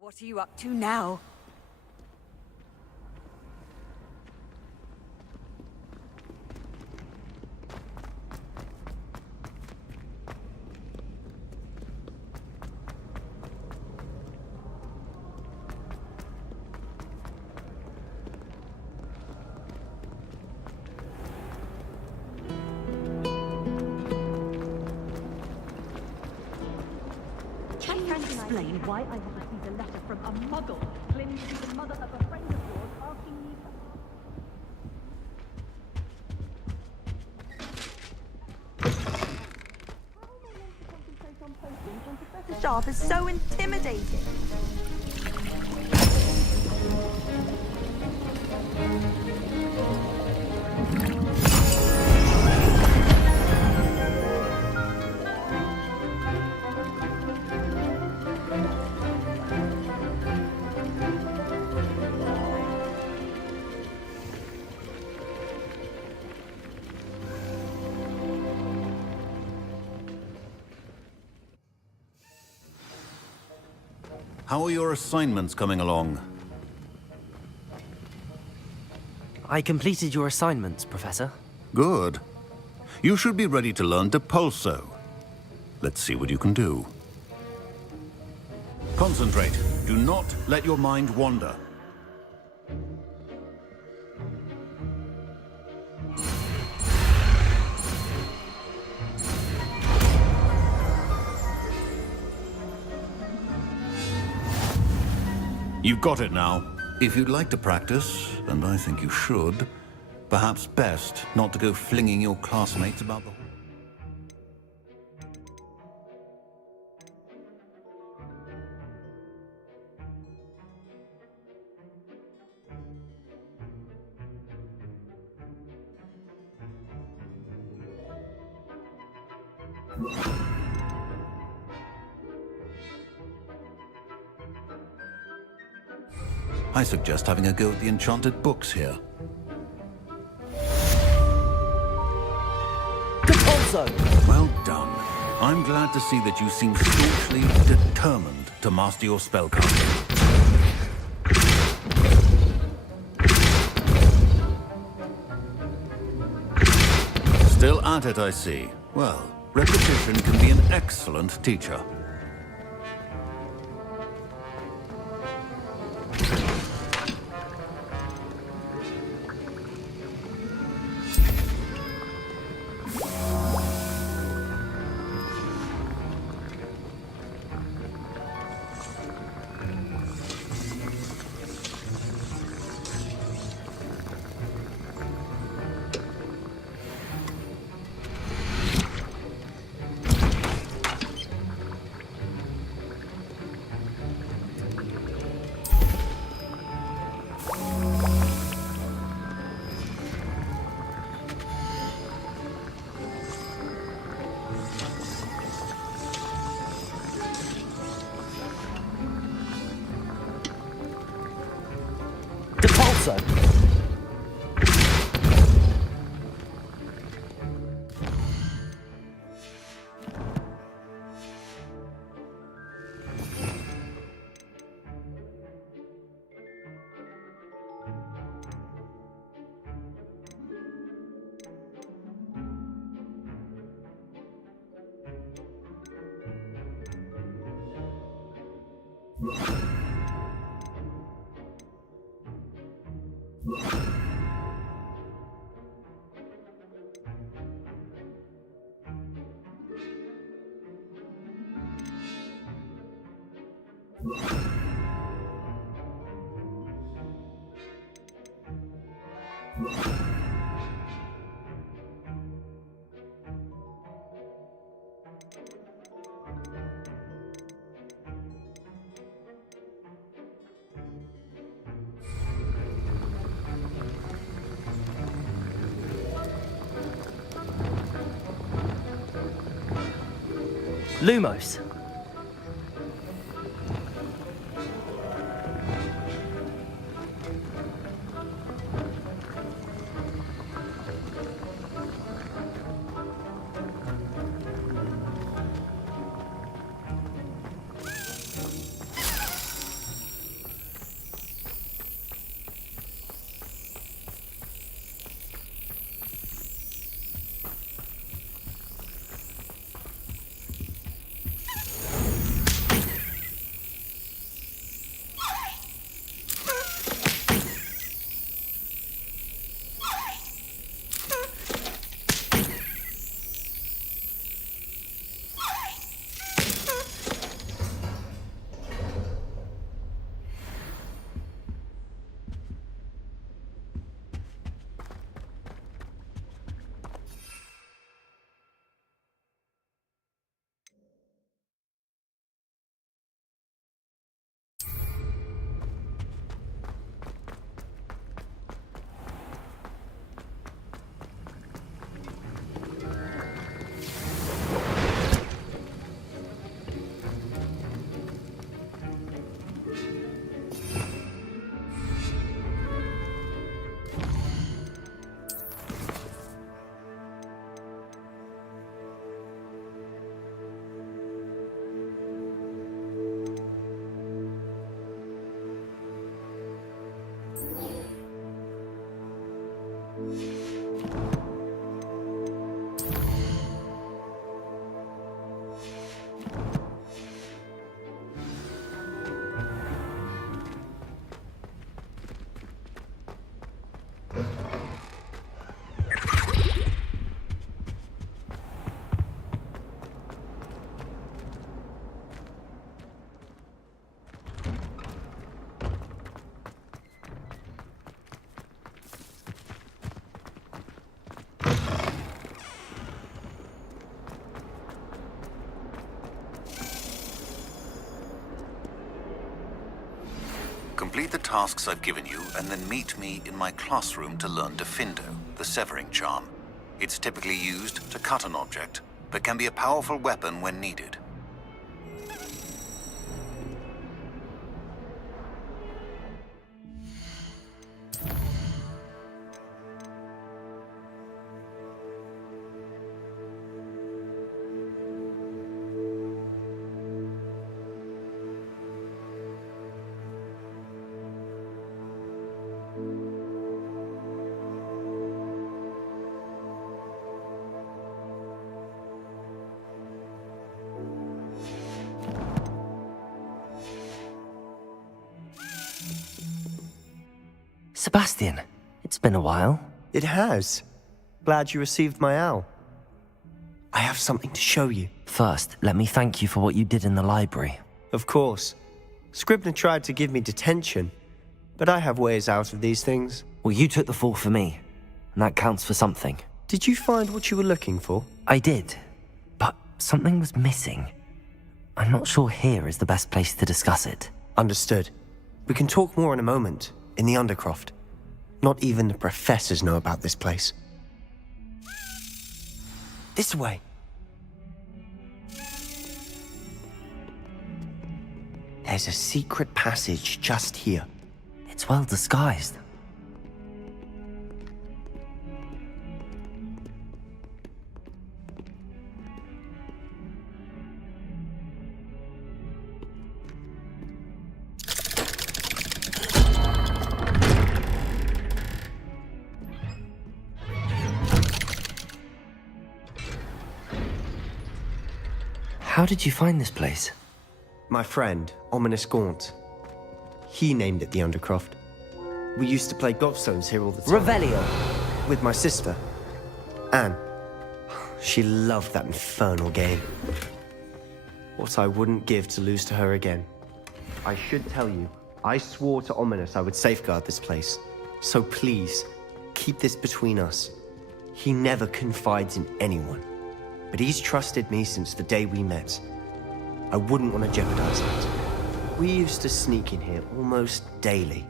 What are you up to now? Can you explain why I have received a letter from a muggle claiming to be the mother of a friend of yours asking me Professor Sharp is so intimidating. How are your assignments coming along? I completed your assignments, Professor. Good. You should be ready to learn Depulso. Let's see what you can do. Concentrate. Do not let your mind wander. You've got it now. If you'd like to practice, and I think you should, perhaps best not to go flinging your classmates about the... I suggest having a go at the enchanted books here. Depulso! Well done. I'm glad to see that you seem staunchly determined to master your spellcasting. Still at it, I see. Well, repetition can be an excellent teacher. Depulso! Lumos. Complete the tasks I've given you, and then meet me in my classroom to learn Defindo, the severing charm. It's typically used to cut an object, but can be a powerful weapon when needed. Sebastian, it's been a while. It has. Glad you received my owl. I have something to show you. First, let me thank you for what you did in the library. Of course. Scribner tried to give me detention, but I have ways out of these things. Well, you took the fall for me, and that counts for something. Did you find what you were looking for? I did, but something was missing. I'm not sure here is the best place to discuss it. Understood. We can talk more in a moment, in the Undercroft. Not even the professors know about this place. This way. There's a secret passage just here. It's well disguised. How did you find this place? My friend, Ominous Gaunt. He named it the Undercroft. We used to play gobstones here all the time. Revelio! With my sister, Anne. She loved that infernal game. What I wouldn't give to lose to her again. I should tell you, I swore to Ominous I would safeguard this place. So please, keep this between us. He never confides in anyone. But he's trusted me since the day we met. I wouldn't want to jeopardize that. We used to sneak in here almost daily.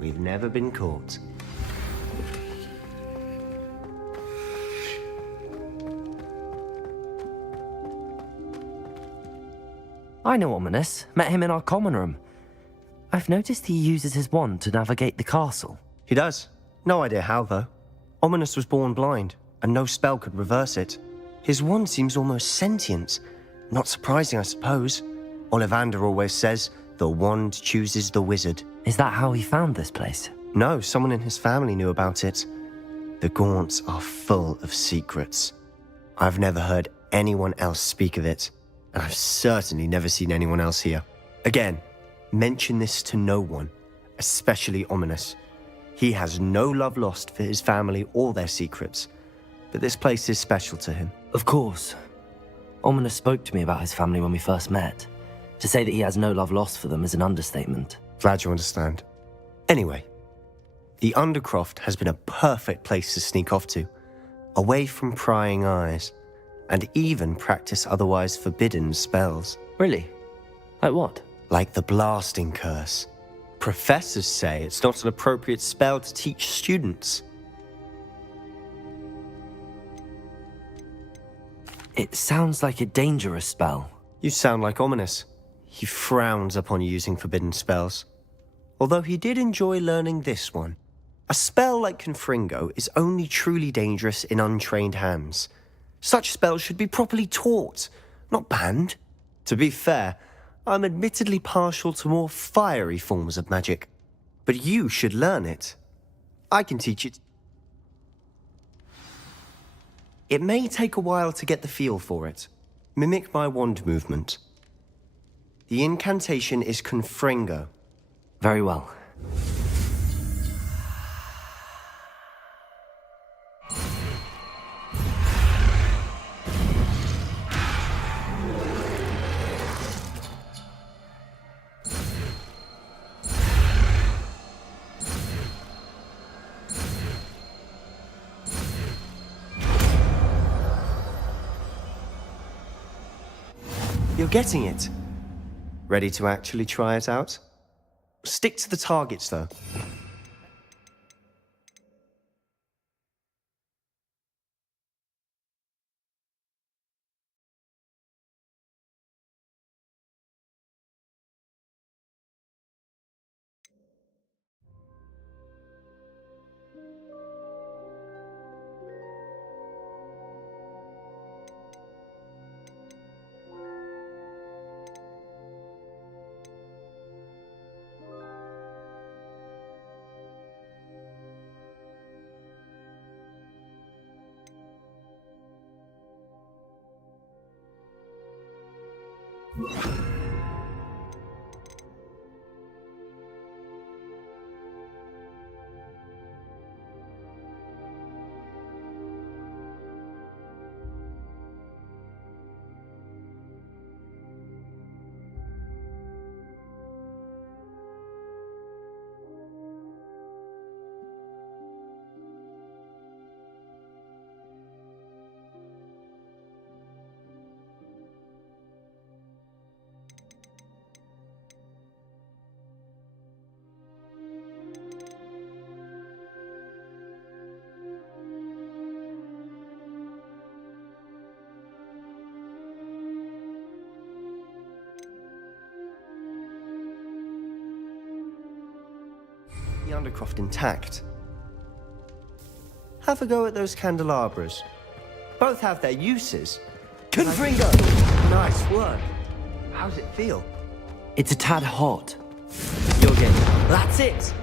We've never been caught. I know Ominous. Met him in our common room. I've noticed he uses his wand to navigate the castle. He does. No idea how, though. Ominous was born blind, and no spell could reverse it. His wand seems almost sentient. Not surprising, I suppose. Ollivander always says, the wand chooses the wizard. Is that how he found this place? No, someone in his family knew about it. The Gaunts are full of secrets. I've never heard anyone else speak of it, and I've certainly never seen anyone else here. Again, mention this to no one, especially Ominous. He has no love lost for his family or their secrets, but this place is special to him. Of course. Ominous spoke to me about his family when we first met. To say that he has no love lost for them is an understatement. Glad you understand. Anyway, the Undercroft has been a perfect place to sneak off to, away from prying eyes, and even practice otherwise forbidden spells. Really? Like what? Like the blasting curse. Professors say it's not an appropriate spell to teach students. It sounds like a dangerous spell. You sound like Ominous. He frowns upon using forbidden spells. Although he did enjoy learning this one. A spell like Confringo is only truly dangerous in untrained hands. Such spells should be properly taught, not banned. To be fair, I'm admittedly partial to more fiery forms of magic. But you should learn it. I can teach it. It may take a while to get the feel for it. Mimic my wand movement. The incantation is Confringo. Very well. You're getting it. Ready to actually try it out? Stick to the targets, though. The Undercroft intact. Have a go at those candelabras. Both have their uses. Confringo! Nice work. How's it feel? It's a tad hot. You're getting... That's it!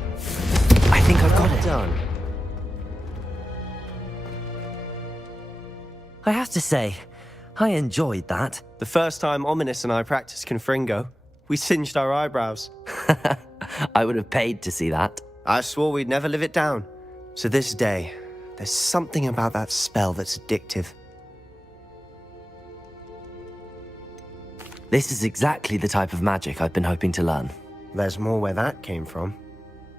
I think I've got it. Done. I have to say, I enjoyed that. The first time Ominous and I practiced Confringo, we singed our eyebrows. I would have paid to see that. I swore we'd never live it down. To this day, there's something about that spell that's addictive. This is exactly the type of magic I've been hoping to learn. There's more where that came from.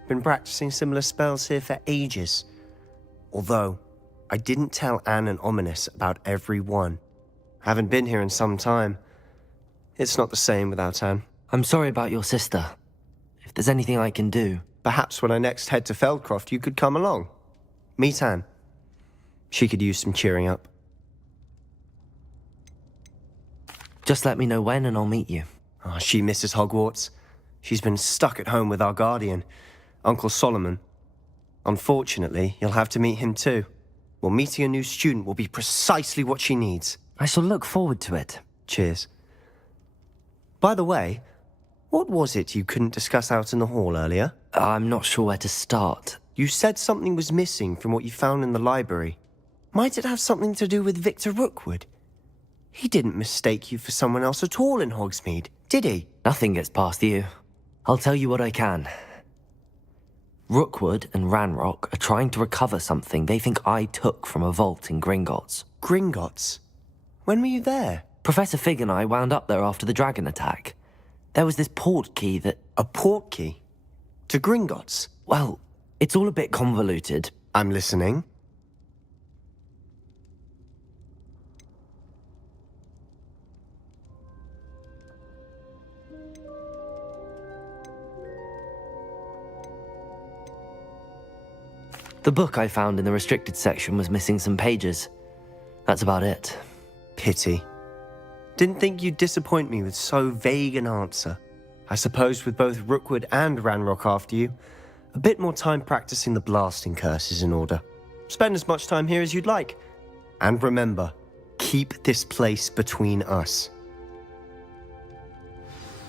Been practicing similar spells here for ages. Although, I didn't tell Anne and Ominous about every one. Haven't been here in some time. It's not the same without Anne. I'm sorry about your sister. If there's anything I can do... Perhaps when I next head to Feldcroft, you could come along. Meet Anne. She could use some cheering up. Just let me know when and I'll meet you. Oh, she misses Hogwarts. She's been stuck at home with our guardian, Uncle Solomon. Unfortunately, you'll have to meet him too. Well, meeting a new student will be precisely what she needs. I shall look forward to it. Cheers. By the way, what was it you couldn't discuss out in the hall earlier? I'm not sure where to start. You said something was missing from what you found in the library. Might it have something to do with Victor Rookwood? He didn't mistake you for someone else at all in Hogsmeade, did he? Nothing gets past you. I'll tell you what I can. Rookwood and Ranrock are trying to recover something they think I took from a vault in Gringotts. Gringotts? When were you there? Professor Fig and I wound up there after the dragon attack. There was this port key that... A port key? To Gringotts? Well, it's all a bit convoluted. I'm listening. The book I found in the restricted section was missing some pages. That's about it. Pity. Didn't think you'd disappoint me with so vague an answer. I suppose with both Rookwood and Ranrock after you, a bit more time practicing the blasting curse is in order. Spend as much time here as you'd like. And remember, keep this place between us.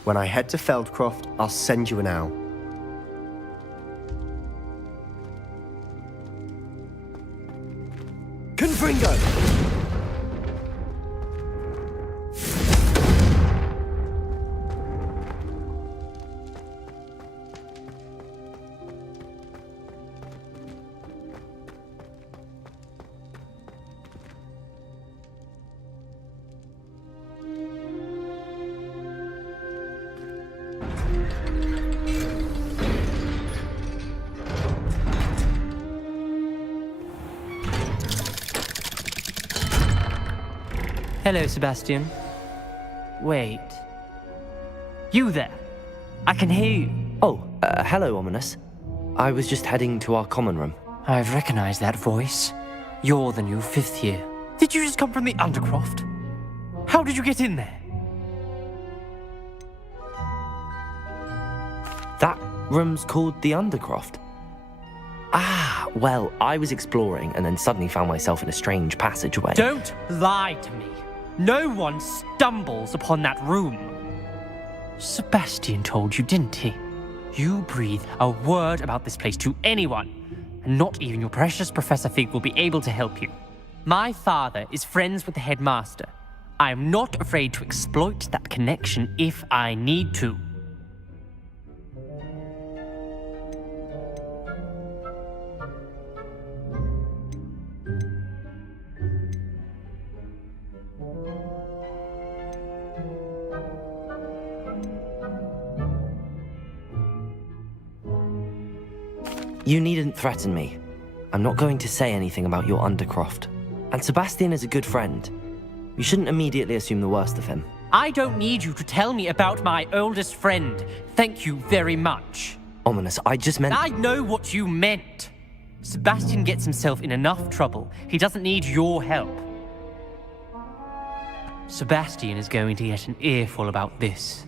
When I head to Feldcroft, I'll send you an owl. Confringo! Hello, Sebastian. Wait. You there? I can hear you. Oh, Hello, Ominous. I was just heading to our common room. I've recognized that voice. You're the new 5th year. Did you just come from the Undercroft? How did you get in there? That room's called the Undercroft. Ah, well, I was exploring and then suddenly found myself in a strange passageway. Don't lie to me. No one stumbles upon that room. Sebastian told you, didn't he? You breathe a word about this place to anyone, and not even your precious Professor Fig will be able to help you. My father is friends with the headmaster. I am not afraid to exploit that connection if I need to. You needn't threaten me. I'm not going to say anything about your Undercroft. And Sebastian is a good friend. You shouldn't immediately assume the worst of him. I don't need you to tell me about my oldest friend. Thank you very much. Ominous, I just meant... I know what you meant. Sebastian gets himself in enough trouble. He doesn't need your help. Sebastian is going to get an earful about this.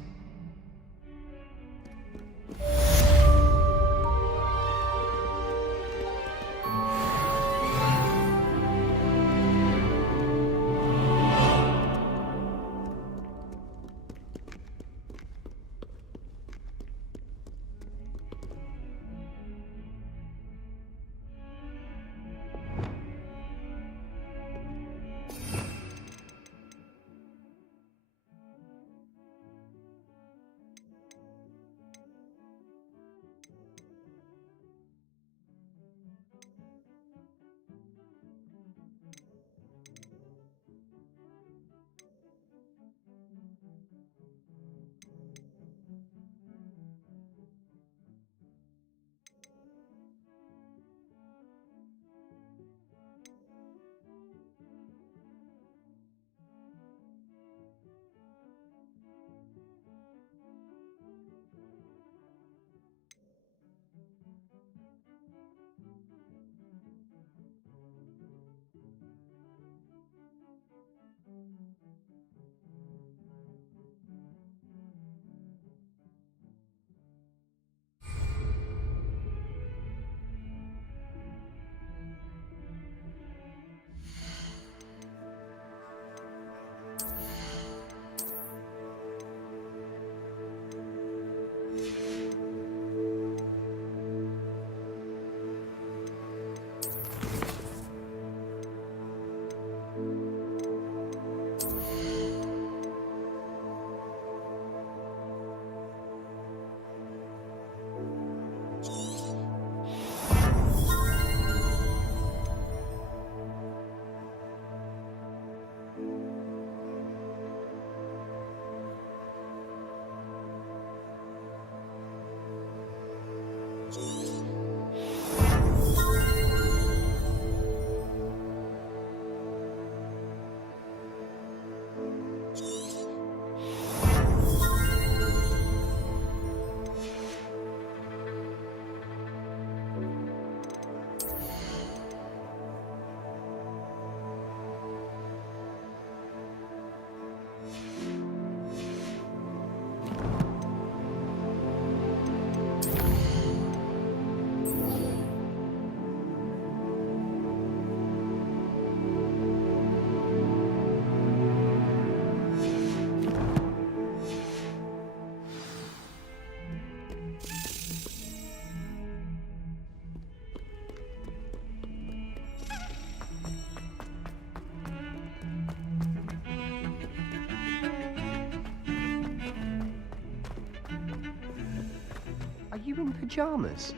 Are you in pajamas?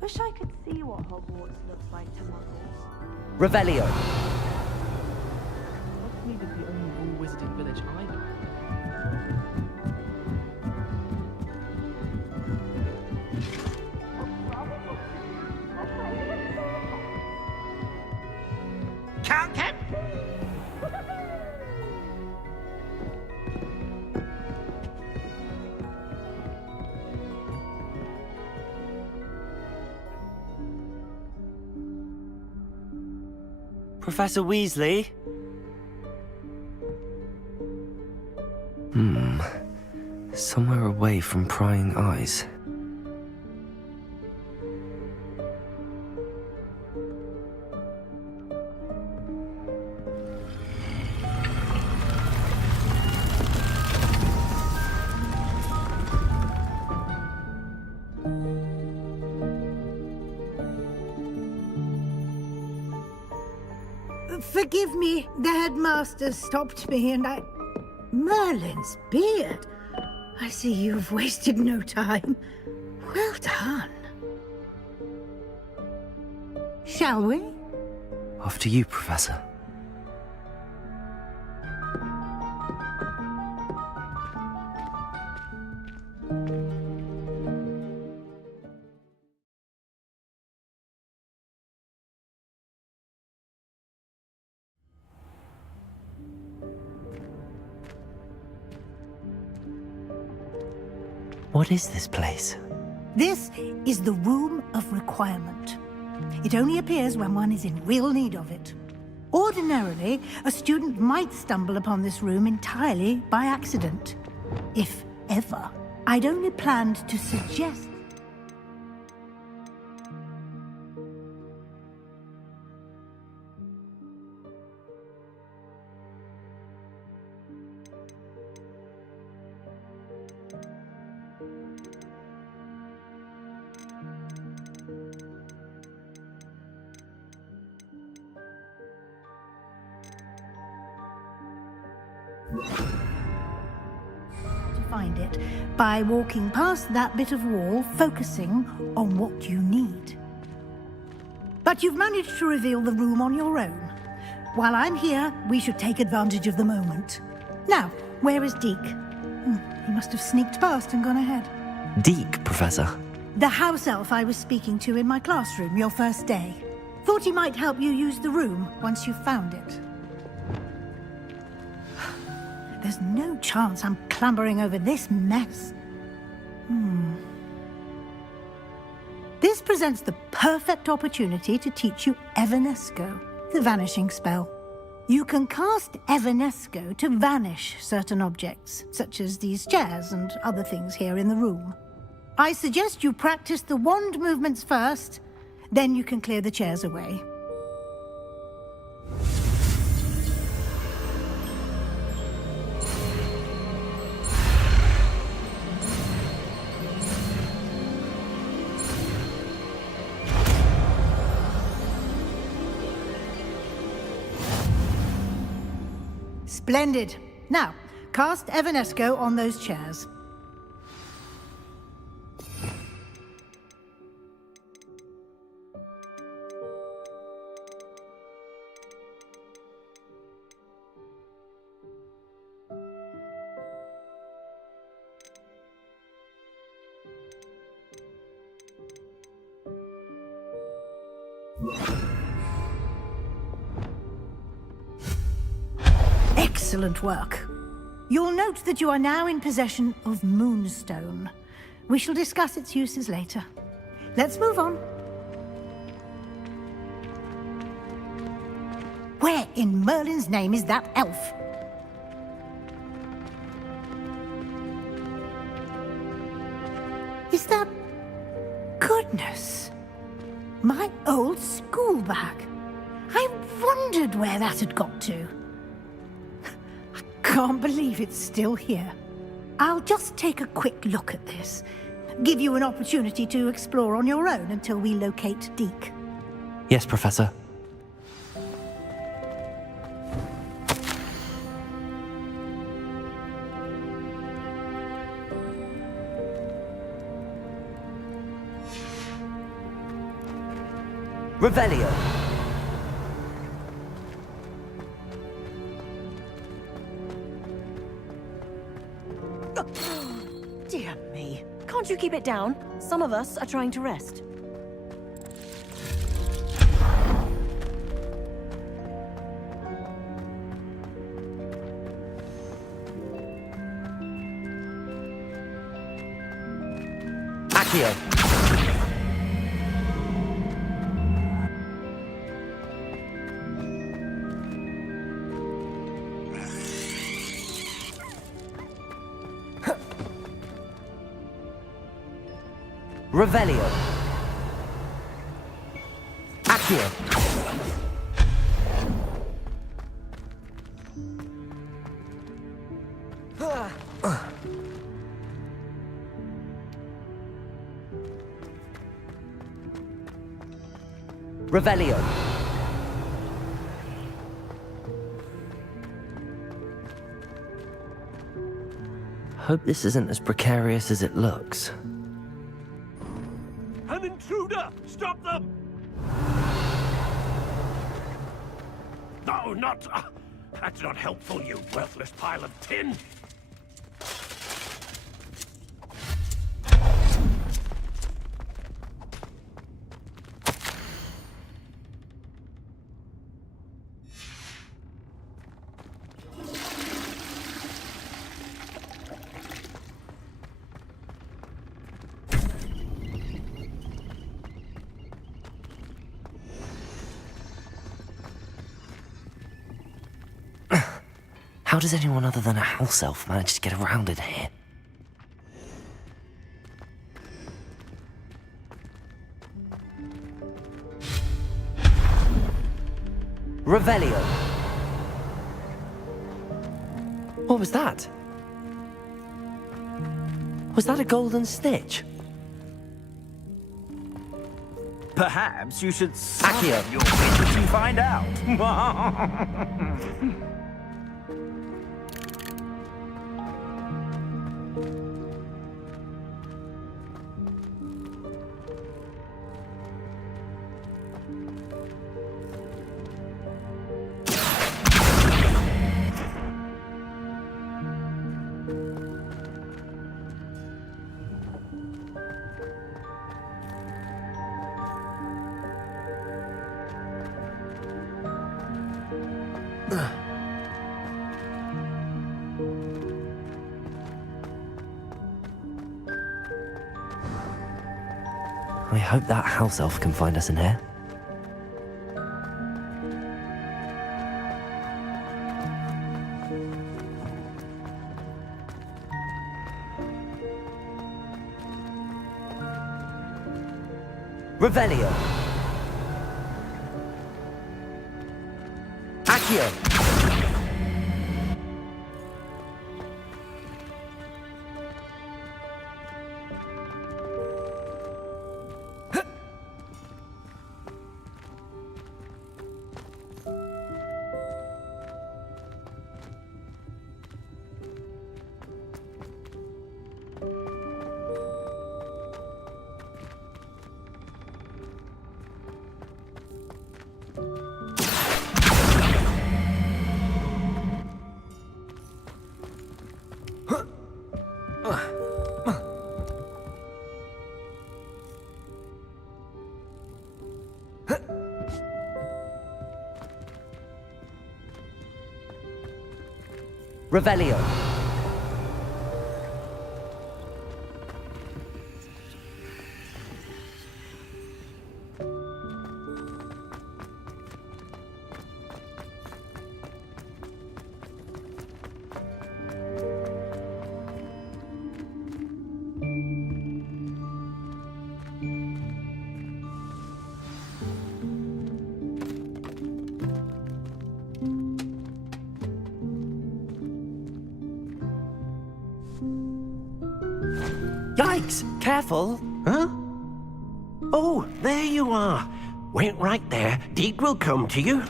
Wish I could see what Hogwarts looks like to muggles. Revelio. Hogsmeade is the only all wizarding village either. Captain! Professor Weasley? Somewhere away from prying eyes. Forgive me, the headmaster stopped me and I... Merlin's beard. I see you've wasted no time. Well done. Shall we? After you, Professor. What is this place? This is the Room of Requirement. It only appears when one is in real need of it. Ordinarily, a student might stumble upon this room entirely by accident. If ever. I'd only planned to suggest... to find it by walking past that bit of wall, focusing on what you need. But you've managed to reveal the room on your own. While I'm here, we should take advantage of the moment. Now, where is Deke? He must have sneaked past and gone ahead. Deke, Professor. The house elf I was speaking to in my classroom your first day. Thought he might help you use the room once you've found it. There's no chance I'm clambering over this mess. This presents the perfect opportunity to teach you Evanesco, the vanishing spell. You can cast Evanesco to vanish certain objects, such as these chairs and other things here in the room. I suggest you practice the wand movements first, then you can clear the chairs away. Splendid. Now, cast Evanesco on those chairs. Excellent work. You'll note that you are now in possession of Moonstone. We shall discuss its uses later. Let's move on. Where in Merlin's name is that elf? Is that... Goodness! My old school bag. I wondered where that had got to. Can't believe it's still here. I'll just take a quick look at this. Give you an opportunity to explore on your own until we locate Deke. Yes, Professor. Revelio. Dear me. Can't you keep it down? Some of us are trying to rest. Accio. Revelio. Accio. Revelio. Hope this isn't as precarious as it looks. An intruder! Stop them! No, not... that's not helpful, you worthless pile of tin! How does anyone other than a house elf manage to get around in here? Revelio. What was that? Was that a golden snitch? Perhaps you should Accio. your wits and find out. I hope that house elf can find us in here. Revelio. Accio. Revelio. Yikes! Careful! Huh? Oh, there you are. Wait right there. Deke will come to you.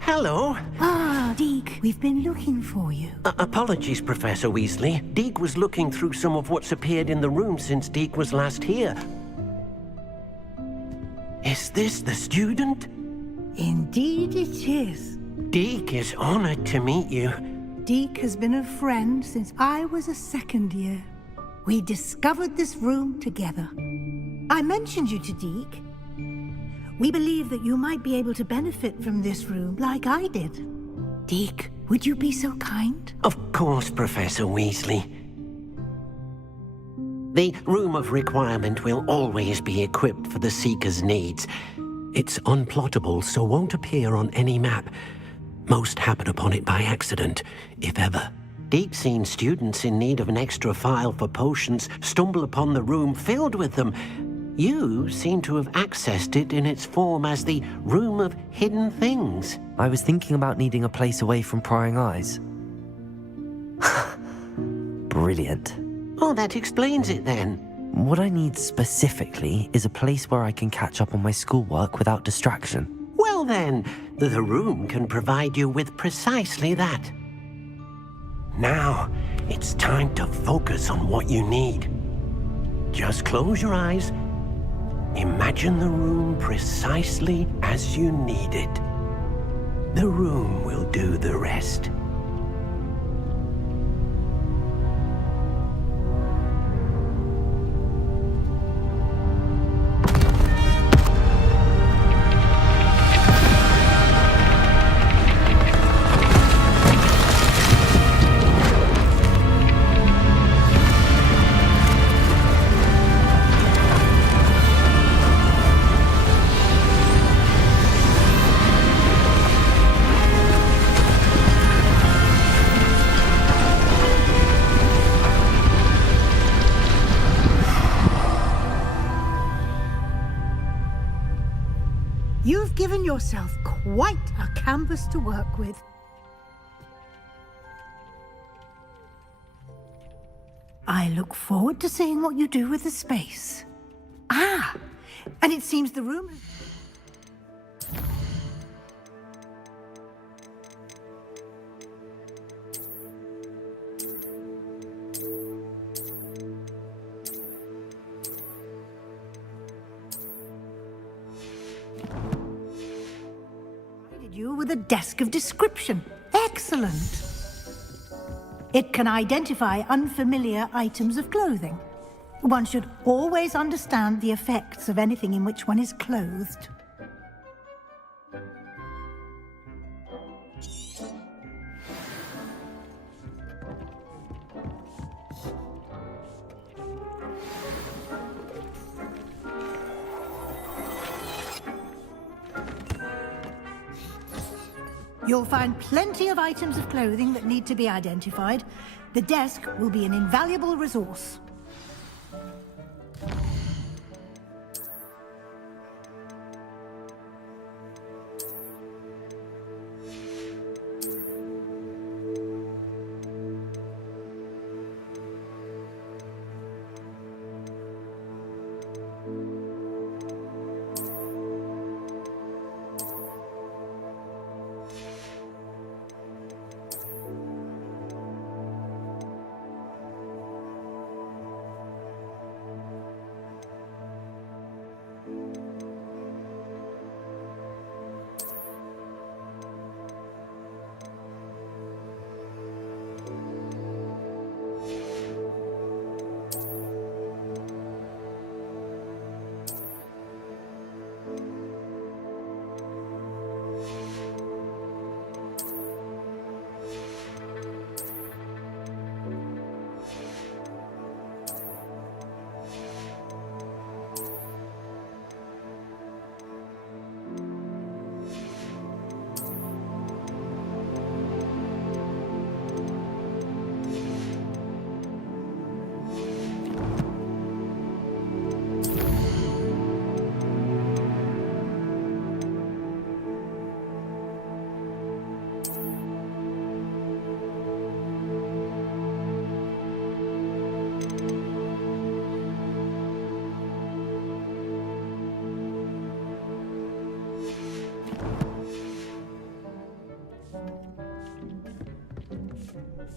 Hello. Ah, Deke, we've been looking for you. Apologies, Professor Weasley. Deke was looking through some of what's appeared in the room since Deke was last here. Is this the student? Indeed it is. Deke is honored to meet you. Deke has been a friend since I was a second year. We discovered this room together. I mentioned you to Deke. We believe that you might be able to benefit from this room like I did. Deke, would you be so kind? Of course, Professor Weasley. The Room of Requirement will always be equipped for the Seeker's needs. It's unplottable, so won't appear on any map. Most happen upon it by accident, if ever. Deke's seen students in need of an extra file for potions stumble upon the room filled with them. You seem to have accessed it in its form as the Room of Hidden Things. I was thinking about needing a place away from prying eyes. Brilliant. Oh, that explains it then. What I need specifically is a place where I can catch up on my schoolwork without distraction. Well then, the room can provide you with precisely that. Now, it's time to focus on what you need. Just close your eyes. Imagine the room precisely as you need it. The room will do the rest. You've given yourself quite a canvas to work with. I look forward to seeing what you do with the space. Ah, and it seems the room... you with a desk of description. Excellent. It can identify unfamiliar items of clothing. One should always understand the effects of anything in which one is clothed. You'll find plenty of items of clothing that need to be identified. The desk will be an invaluable resource.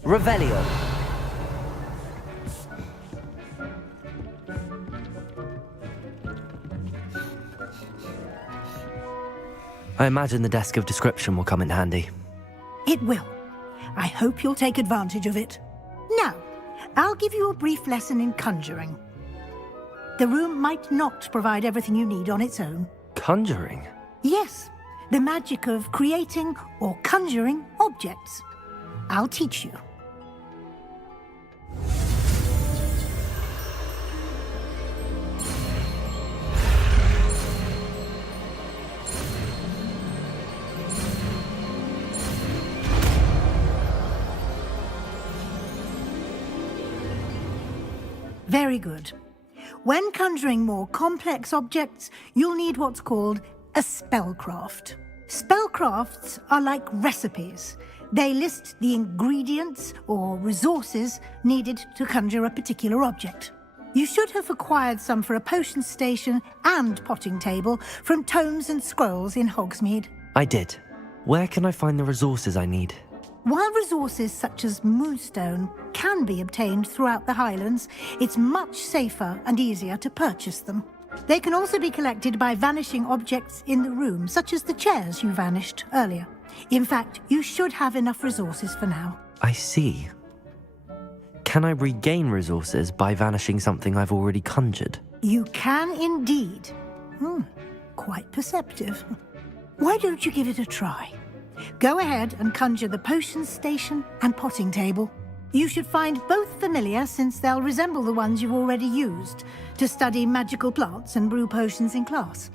Revelio. I imagine the desk of description will come in handy. It will. I hope you'll take advantage of it. Now, I'll give you a brief lesson in conjuring. The room might not provide everything you need on its own. Conjuring? Yes, the magic of creating or conjuring objects. I'll teach you. Very good. When conjuring more complex objects, you'll need what's called a spellcraft. Spellcrafts are like recipes. They list the ingredients or resources needed to conjure a particular object. You should have acquired some for a potion station and potting table from tomes and scrolls in Hogsmeade. I did. Where can I find the resources I need? While resources such as moonstone can be obtained throughout the Highlands, it's much safer and easier to purchase them. They can also be collected by vanishing objects in the room, such as the chairs you vanished earlier. In fact, you should have enough resources for now. I see. Can I regain resources by vanishing something I've already conjured? You can indeed. Quite perceptive. Why don't you give it a try? Go ahead and conjure the potion station and potting table. You should find both familiar, since they'll resemble the ones you've already used to study magical plants and brew potions in class.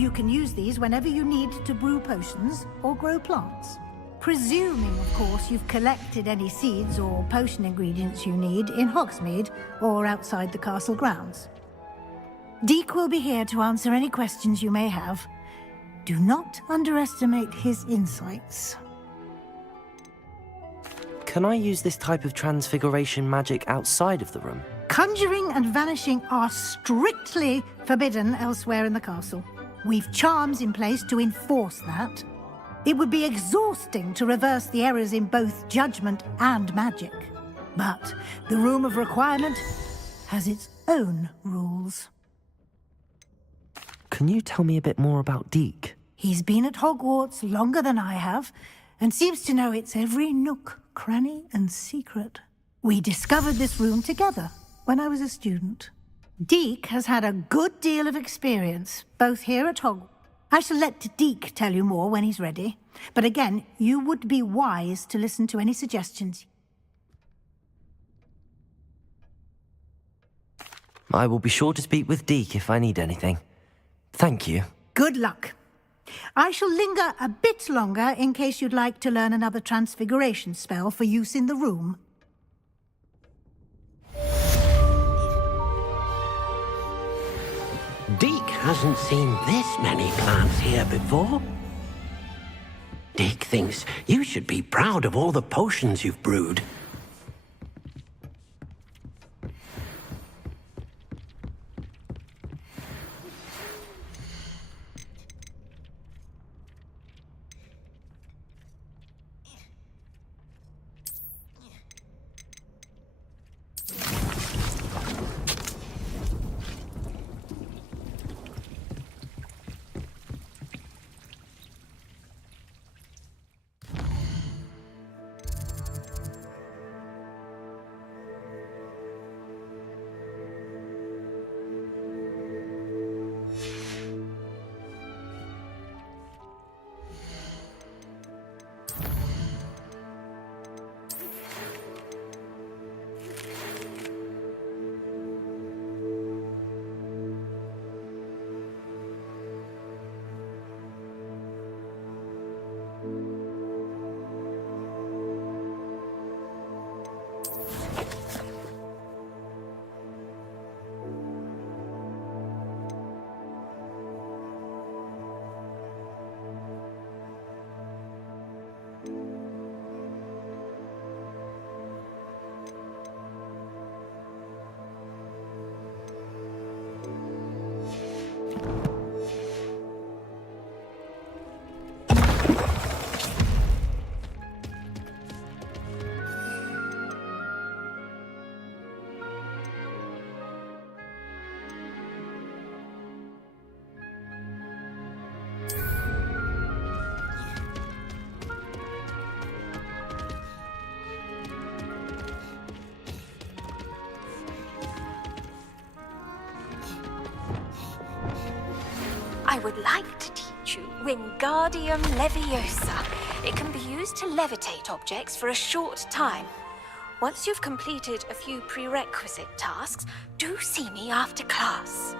You can use these whenever you need to brew potions or grow plants. Presuming, of course, you've collected any seeds or potion ingredients you need in Hogsmeade or outside the castle grounds. Deke will be here to answer any questions you may have. Do not underestimate his insights. Can I use this type of transfiguration magic outside of the room? Conjuring and vanishing are strictly forbidden elsewhere in the castle. We've charms in place to enforce that. It would be exhausting to reverse the errors in both judgment and magic. But the Room of Requirement has its own rules. Can you tell me a bit more about Deke? He's been at Hogwarts longer than I have, and seems to know its every nook, cranny, and secret. We discovered this room together when I was a student. Deke has had a good deal of experience, both here at Hogwarts. I shall let Deke tell you more when he's ready. But again, you would be wise to listen to any suggestions. I will be sure to speak with Deke if I need anything. Thank you. Good luck. I shall linger a bit longer in case you'd like to learn another transfiguration spell for use in the room. Deke hasn't seen this many plants here before. Deke thinks you should be proud of all the potions you've brewed. I would like to teach you Wingardium Leviosa. It can be used to levitate objects for a short time. Once you've completed a few prerequisite tasks, do see me after class.